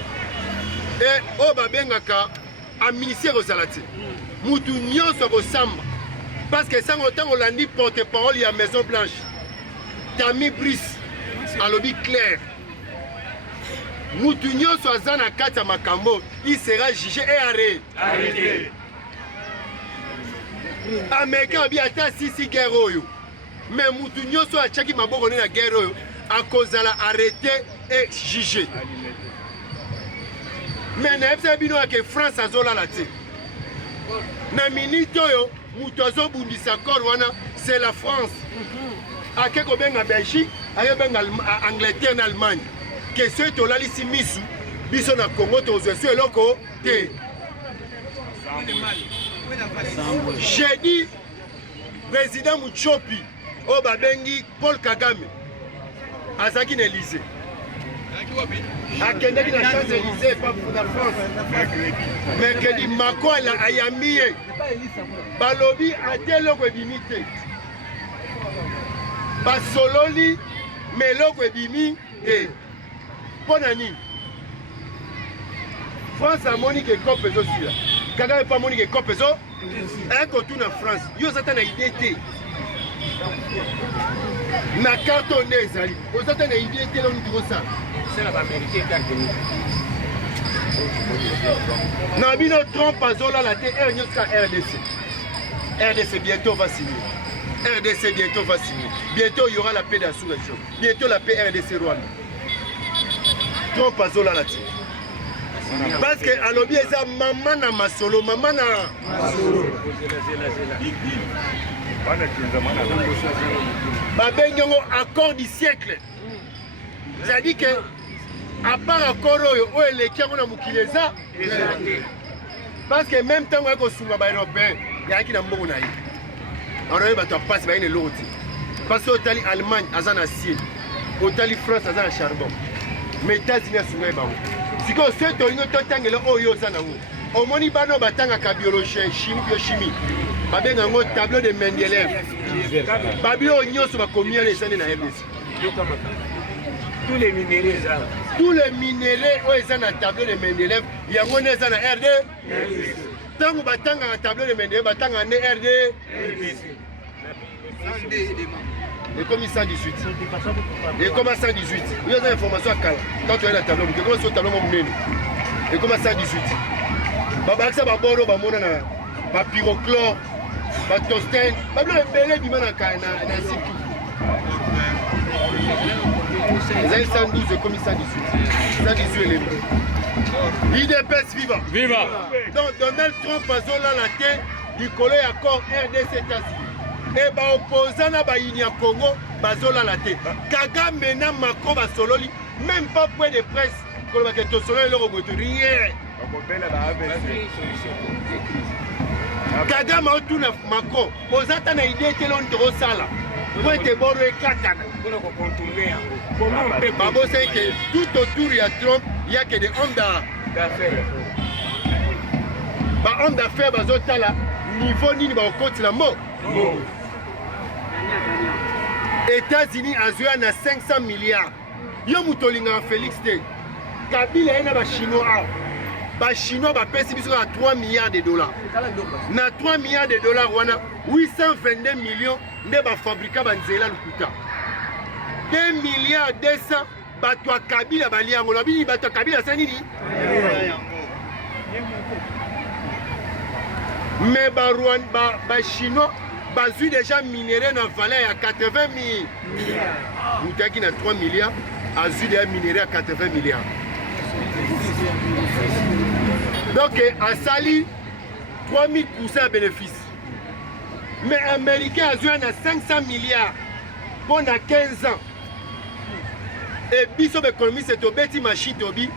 Et au Babengaka, à ministère aux salatés. Moutou nyon sur vos samba. Parce que sans autant on l'a dit porte-parole, il y a Maison Blanche. Tami Brice, à l'objet clair. Moutou nyon sur Zana Kata Makambo, il sera jugé et arrêté. Américain bi ata sisi guerre oyo mais mutu nyonso achaki maboko na guerre oyo akozala arrêté et jugé mais na ebisa bino ke France azolala te na minute oyo mutu azobundisa corps wana c'est la France akeko benga Belgique ayebenga Angleterre na Allemagne que ceux tolalisi misu biso na Congo tozwesu eloko te. J'ai dit, président Mouchopi, au Babengi, Paul Kagame, à Zaki Élysée. À Kennedy, la chance Élysée, pas pour la France. Mercredi, Mako, a Ayami, Balobi, a Teloko Bimite. Basololi, Meloko Bimi, et Bonani. France a Monique et Copé aussi. Kagame n'est pas Monique et Copé. Un contour en France. Yo zata na idée té. Na cartonné ezali. Yo zata na idée té là on dit ça. C'est la vérité carte. Nabino Trump azola la terre jusqu'à RDC. RDC bientôt va signer. RDC bientôt va signer. Bientôt il y aura la paix dans la sous-région. Bientôt la paix RDC Rwanda. Trump azola la terre. Parce que alobi eza maman na masolo, maman na masolo. Babengongo accord du siècle. C'est-à-dire que à part accord oyo eleki yango na mokili eza parce que même temps oyo kosunga baeuropéen yaki na mbongo na ye anaoyo bato apasi bayine eloko te parce que otali Allemagne aza na acier, otali France aza na charbon, mais États-Unis asunga ye bango. Sikoyo se tolingo totangela oyo oza nango omoni bana batangaka biologie, chimie, biochimie babenga yango tableau de Mendeleev. Babilo nyonso bakomi wana esani na RDC. Tous les minéraux. Tous les minéraux oyo eza na tableau de Mendeleev yango nde eza na RD. Ntango batangaka tableau de Mendeleev batangaka nde RD. Ekomi 118. Ekomi 118. Oyo eza information ya kala. Quand tu as la tableau, ekomi so tableau mo munene. Ekomi 118. Babakisa baboro bamona na bapyrochlore, batostène, babilo ebele bima na situ. Les 112 comme 118. 118 éléments. IDPS viva. Viva. Donc Donald Trump a la tête du collègue accord RDC États-Unis. Et bah opposant à Baïnia Congo, bazola la tête. Kagame mena Macron basololi, même pas point de presse. Comme la question sur le robot rien. Kagame a tout Macron. Posata na idée que l'on te sala. Pour être bon et katana. Babo c'est que tout autour il y a Trump, il y a que des hommes d'affaires. Bah hommes d'affaires bazota là, niveau ni ba côte la mort. États-Unis a joué à 500 milliards. Yo mutolinga Félix T. Kabila ena ba chinois. Ba chinois ba pesi biso à 3 milliards de dollars. Na 3 milliards de dollars wana 822 millions nde ba fabrika banzela lukuta. 2 milliards 200 bato ya Kabila baliango na bini bato ya Kabila sa nini? Mais ba chinois bazui déjà minéré na valeur ya 80 milliards. Mutaki na 3 milliards azui déjà minéré à 80 milliards. Donc à Sali 3000% de bénéfices. Mais américain azui na 500 milliards pendant 15 ans. Et biso économie c'est au beti machine tobi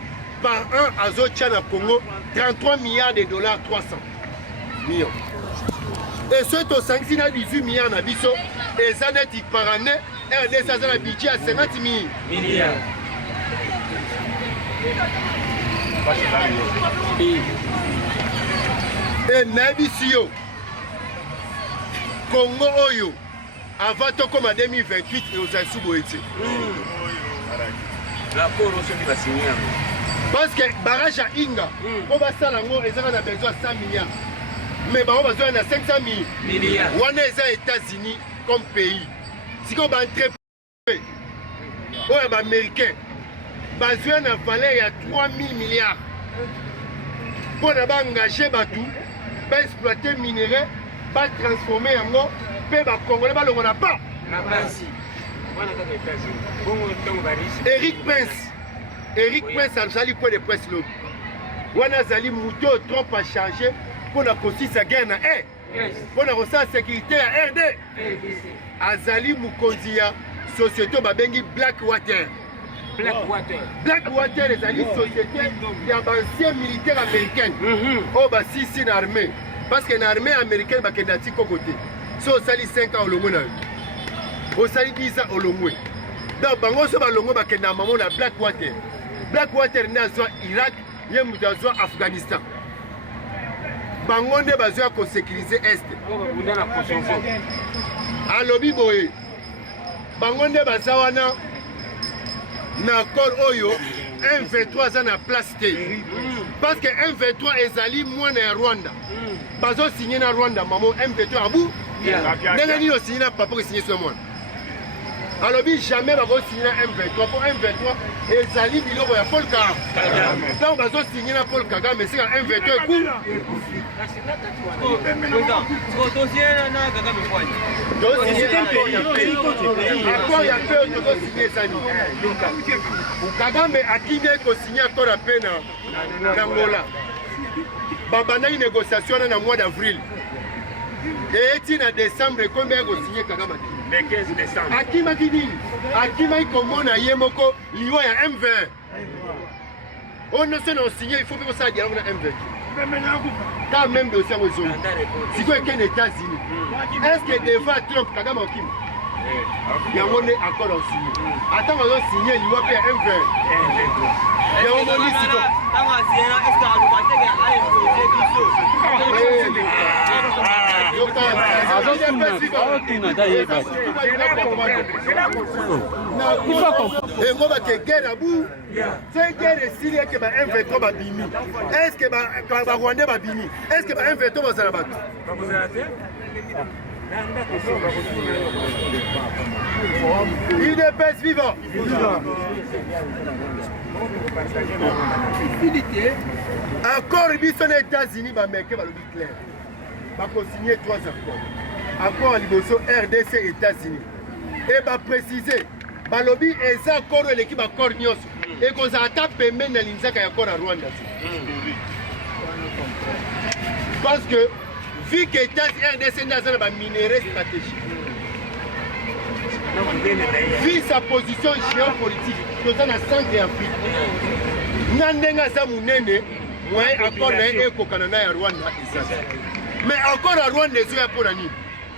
par an azo tchana Congo 33 milliards de dollars 300 millions. Et ce au 18 milliards na biso et ça net par année RDC a un budget à 50 milliards. Et nabisio Congo oyo avant to comme en 2028 et aux Assuboïti. Parce que barrage à Inga, on va ça lango et ça on a besoin de 100 milliards. Mais on a besoin de 500 milliards. On est aux États-Unis comme pays. Si on va entrer aux Américains, besoin de valeur il y a 3000 milliards. Pour engager Batou, pour exploiter minerais, pour transformer en eau, pour Congolais, on n'a pas. Eric Prince a sali point de presse l'autre. Wana zali muto Trump a changé pour la constitution sa guerre na pour la recette sécurité à RD. Azali mukonzi ya société babengi Blackwater. Blackwater les alliés société ya ancien militaire américaine. Oh ba si na armée parce que na armée américaine ba kendati côté. So sali 5 ans au lomona. Au sali 10 ans au lomwe. Donc bango so ba longo ba kenda maman na Blackwater. Blackwater na zo Irak, yemu zo Afghanistan. Bango nde bazo ko sécuriser est. Alobi boye. Bango nde bazawana na accord oyo M23 na place te. Parce que M23 ezali moins na Rwanda. Bazo signer na Rwanda maman M23 abu. Ndenge ni signer na papa signer sur moi. alobi jamais bakosigner na M23 po M23 ezali biloko ya Paul Kagame ntango bazosigner na Paul Kagame esika M23 accord ya pe oyo tozosigne ezali Kagame akimi ekosigne accord ya pe na Angola babandaki négociation na mois d'avril eeti na décembre combien ekosigne Kagame le 15 décembre. akimaki nini akimaki komona ye moko liwa ya M20 oyo nyonso na osigne il faut mpe kosala dialogue na M20 quand même dossier yango ezongi sikoyo ekende États-Unis est-ce que devant Trump Kagame okima yango nde accord osigne atango azosigne liwa mpe ya M20 yango moni siko engo bake guerre abu se guerre esili eke ba M23 babimi est-ce que barwandais babimi est-ce que ba M23 bazala bato UDPS vivant accord biso na États-Unis bameke balobi clair bakosigner 3 accords ya liboso RDC États-Unis et baprécise balobi eza accord eleki baccord nyonso ekozala ata pembeni na linzaka ya accord ya Rwanda parce que vu que RDC nde aza na baminere stratégique vu sa position géopolitique toza na centre Afrique na ndenge aza monene moyen accord na ye ekokana na ya Rwanda ezali mais accord ya Rwanda ezoya mpona nini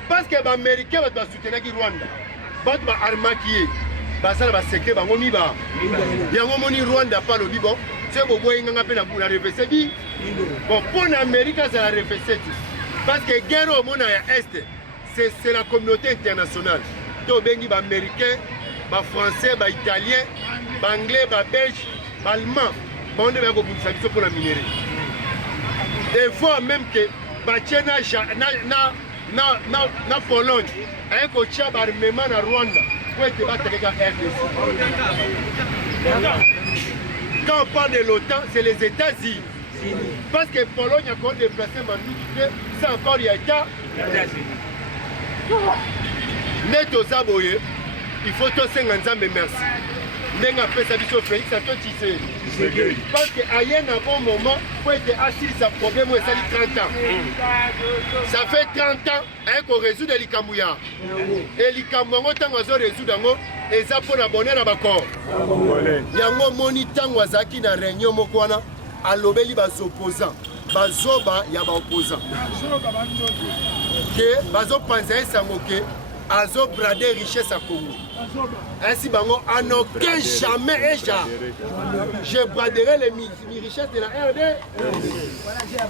parce que baaméricain bato basoutenaki Rwanda bato baarmaki ye basala basecret bango miba yango moni Rwanda pa lobi bon se boboyinganga mpe na refese bi bon mpo na Amérique azala refese ti parce que guerre omona ya Est c'est la communauté internationale tobengi baaméricain bafrançais baitalien baanglais babelge baallemand bango nde bayakobundisa biso mpona minere et voir même que batie na Pologne aye kotia baarmement na Rwanda po ete batekeka RDC. Quand on parle de l'OTAN, c'est les États-Unis. Parce que Pologne a encore déplacé Manouche, c'est encore l'État. Net aux aboyés, il faut tous 50 ans, mais merci. N'enga fait sa vision Félix à toi, tu sais. Parce qu'à un bon moment, il faut être assis sur ce problème, ça fait 30 ans. Ça fait 30 ans qu'on résout les Likamouya. Et les Likamouya, quand on résout, et ça pour abonner à Bakor. Il y a un moniteur Wazaki dans la réunion Mokwana, à l'obéli bas opposants. Bazoba, il y a des opposants. Que Bazo Panzé Samoke, Azo Bradé richesse à Congo. Ainsi, bango, en aucun jamais je braderai les richesses de la RD.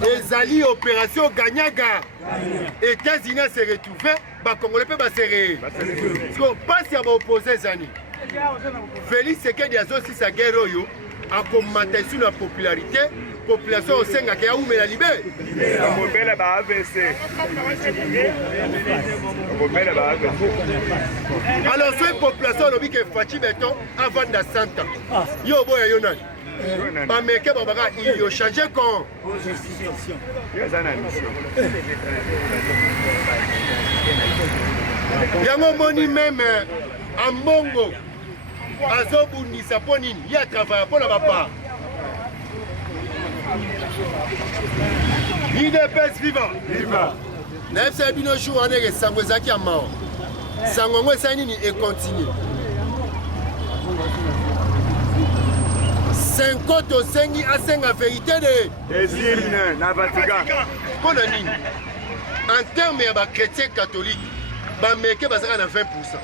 Les alliés opération Ganyaga. États-Unis se retrouvent, les Congolais peuvent se réunir. Parce qu'il y a opposé Zani. Félix Sekedi a aussi sa guerre en commenté sur la popularité. Population au Senga qui a ouvert la liberté. Alors, cette population qui est fatiguée avant de 100 ans. Yo boya yonan. Ba meke babaka il a changé quand. Yango moni même en Mongo. Azobundi saponini, il y a travaillé pour la papa. UDPS vivant. Viva. Même si Bino Chou en est Sangozaki à mort. Sangongo Sanini et continue. 50 au 5 à 5 à vérité de. En termes de chrétiens catholiques, il y a 20%.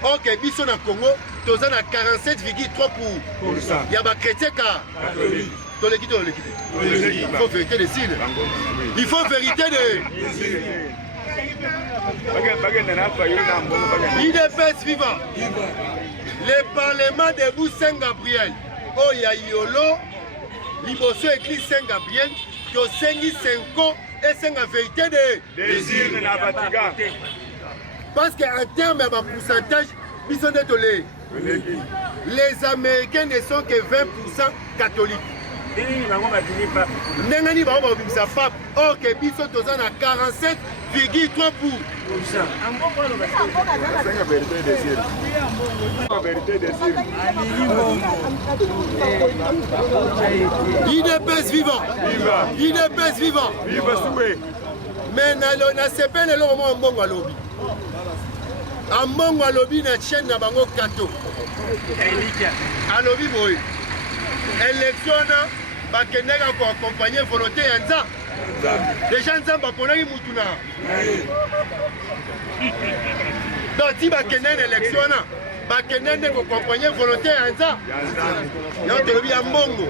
Ok, biso na Congo, tu as 47,3%. Il y a des chrétiens catholiques. Il faut vérité de cible. Il faut vérité de. UDPS vivant. Le parlement de Bou Saint-Gabriel. Oh, il y a Yolo. Liboso écrit Saint-Gabriel. Tu as 5 ans et 5 vérité de. Parce qu'en termes de pourcentage, biso nde tolei. Les Américains ne sont que 20% catholiques. Ndenge nini bango babimisa pape or ke biso toza na 47,3 pour. IDPS vivant. IDPS vivant. Mais na sepele eloko moko mbongo alobi. Ambongo alobi na chaîne na bango kato. Alobi boye. Élection na bakendeka ko accompagner volonté ya nza. Déjà nzamba ponaki mutu na. Donc si bakende na élection na bakende ko accompagner volonté ya nza. Yo tolobi ya mbongo.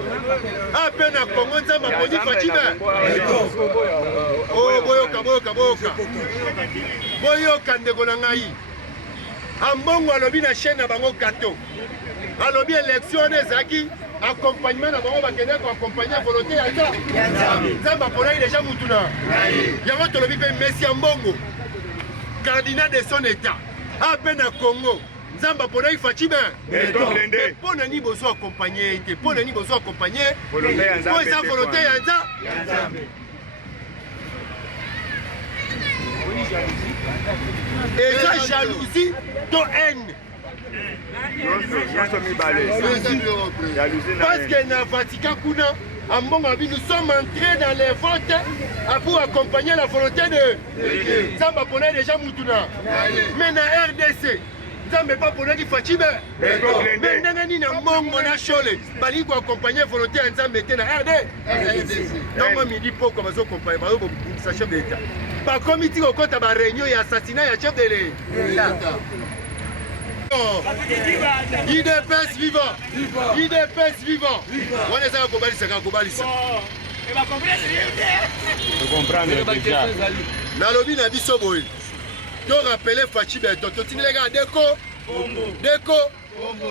Ape na Congo nzamba poni fatima. Oh boyoka. Boyoka ndeko na ngai. Ambongo alobi na chaîne na bango kato. Alobi élection ezaki accompagnement na bango bakende ko accompagner volonté ya nza. Nzamba ponaki déjà mutuna. Yango tolobi pe Messi Ambongo. Cardinal de son état. Ape na Congo. Nzamba ponaki Fatima. Pona ni bozo accompagner te. Pona ni bozo accompagner. Volonté ya nza. Et ça jalousie to haine. Parce que dans le Vatican, nous sommes entrés dans les votes pour accompagner la volonté de Zamba Pona déjà Moutuna. Mais dans la RDC, Zamba pas Pona qui Fatima. Mais dans la Mongo na Chole, Bali pour accompagner la volonté de Zamba dans la RDC. Non, moi, je dis pas comment ça accompagner le chef de l'État. Par comité au compte de la réunion et assassinat et chef de l'État. IDPS vivant. IDPS vivant. On est à Kobalisa. Je comprends déjà. Nalobi na biso boy. To rappeler Fachi Beto. To tini les gars Deko.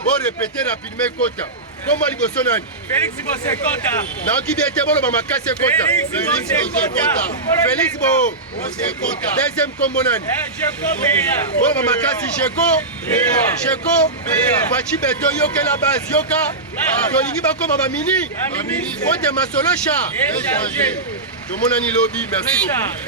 Bon répéter rapidement Kota. Comment liboso nani? Félix Bosekota. Na qui bien bolo mama kase Kota. Félix Bo. Deuxième combo nani? Bolo mama kase Cheko. Fachi Beto yoke la base yoka. Tolingi bako mama mini. Ote masolo cha. Tout le monde a ni lobby, merci beaucoup.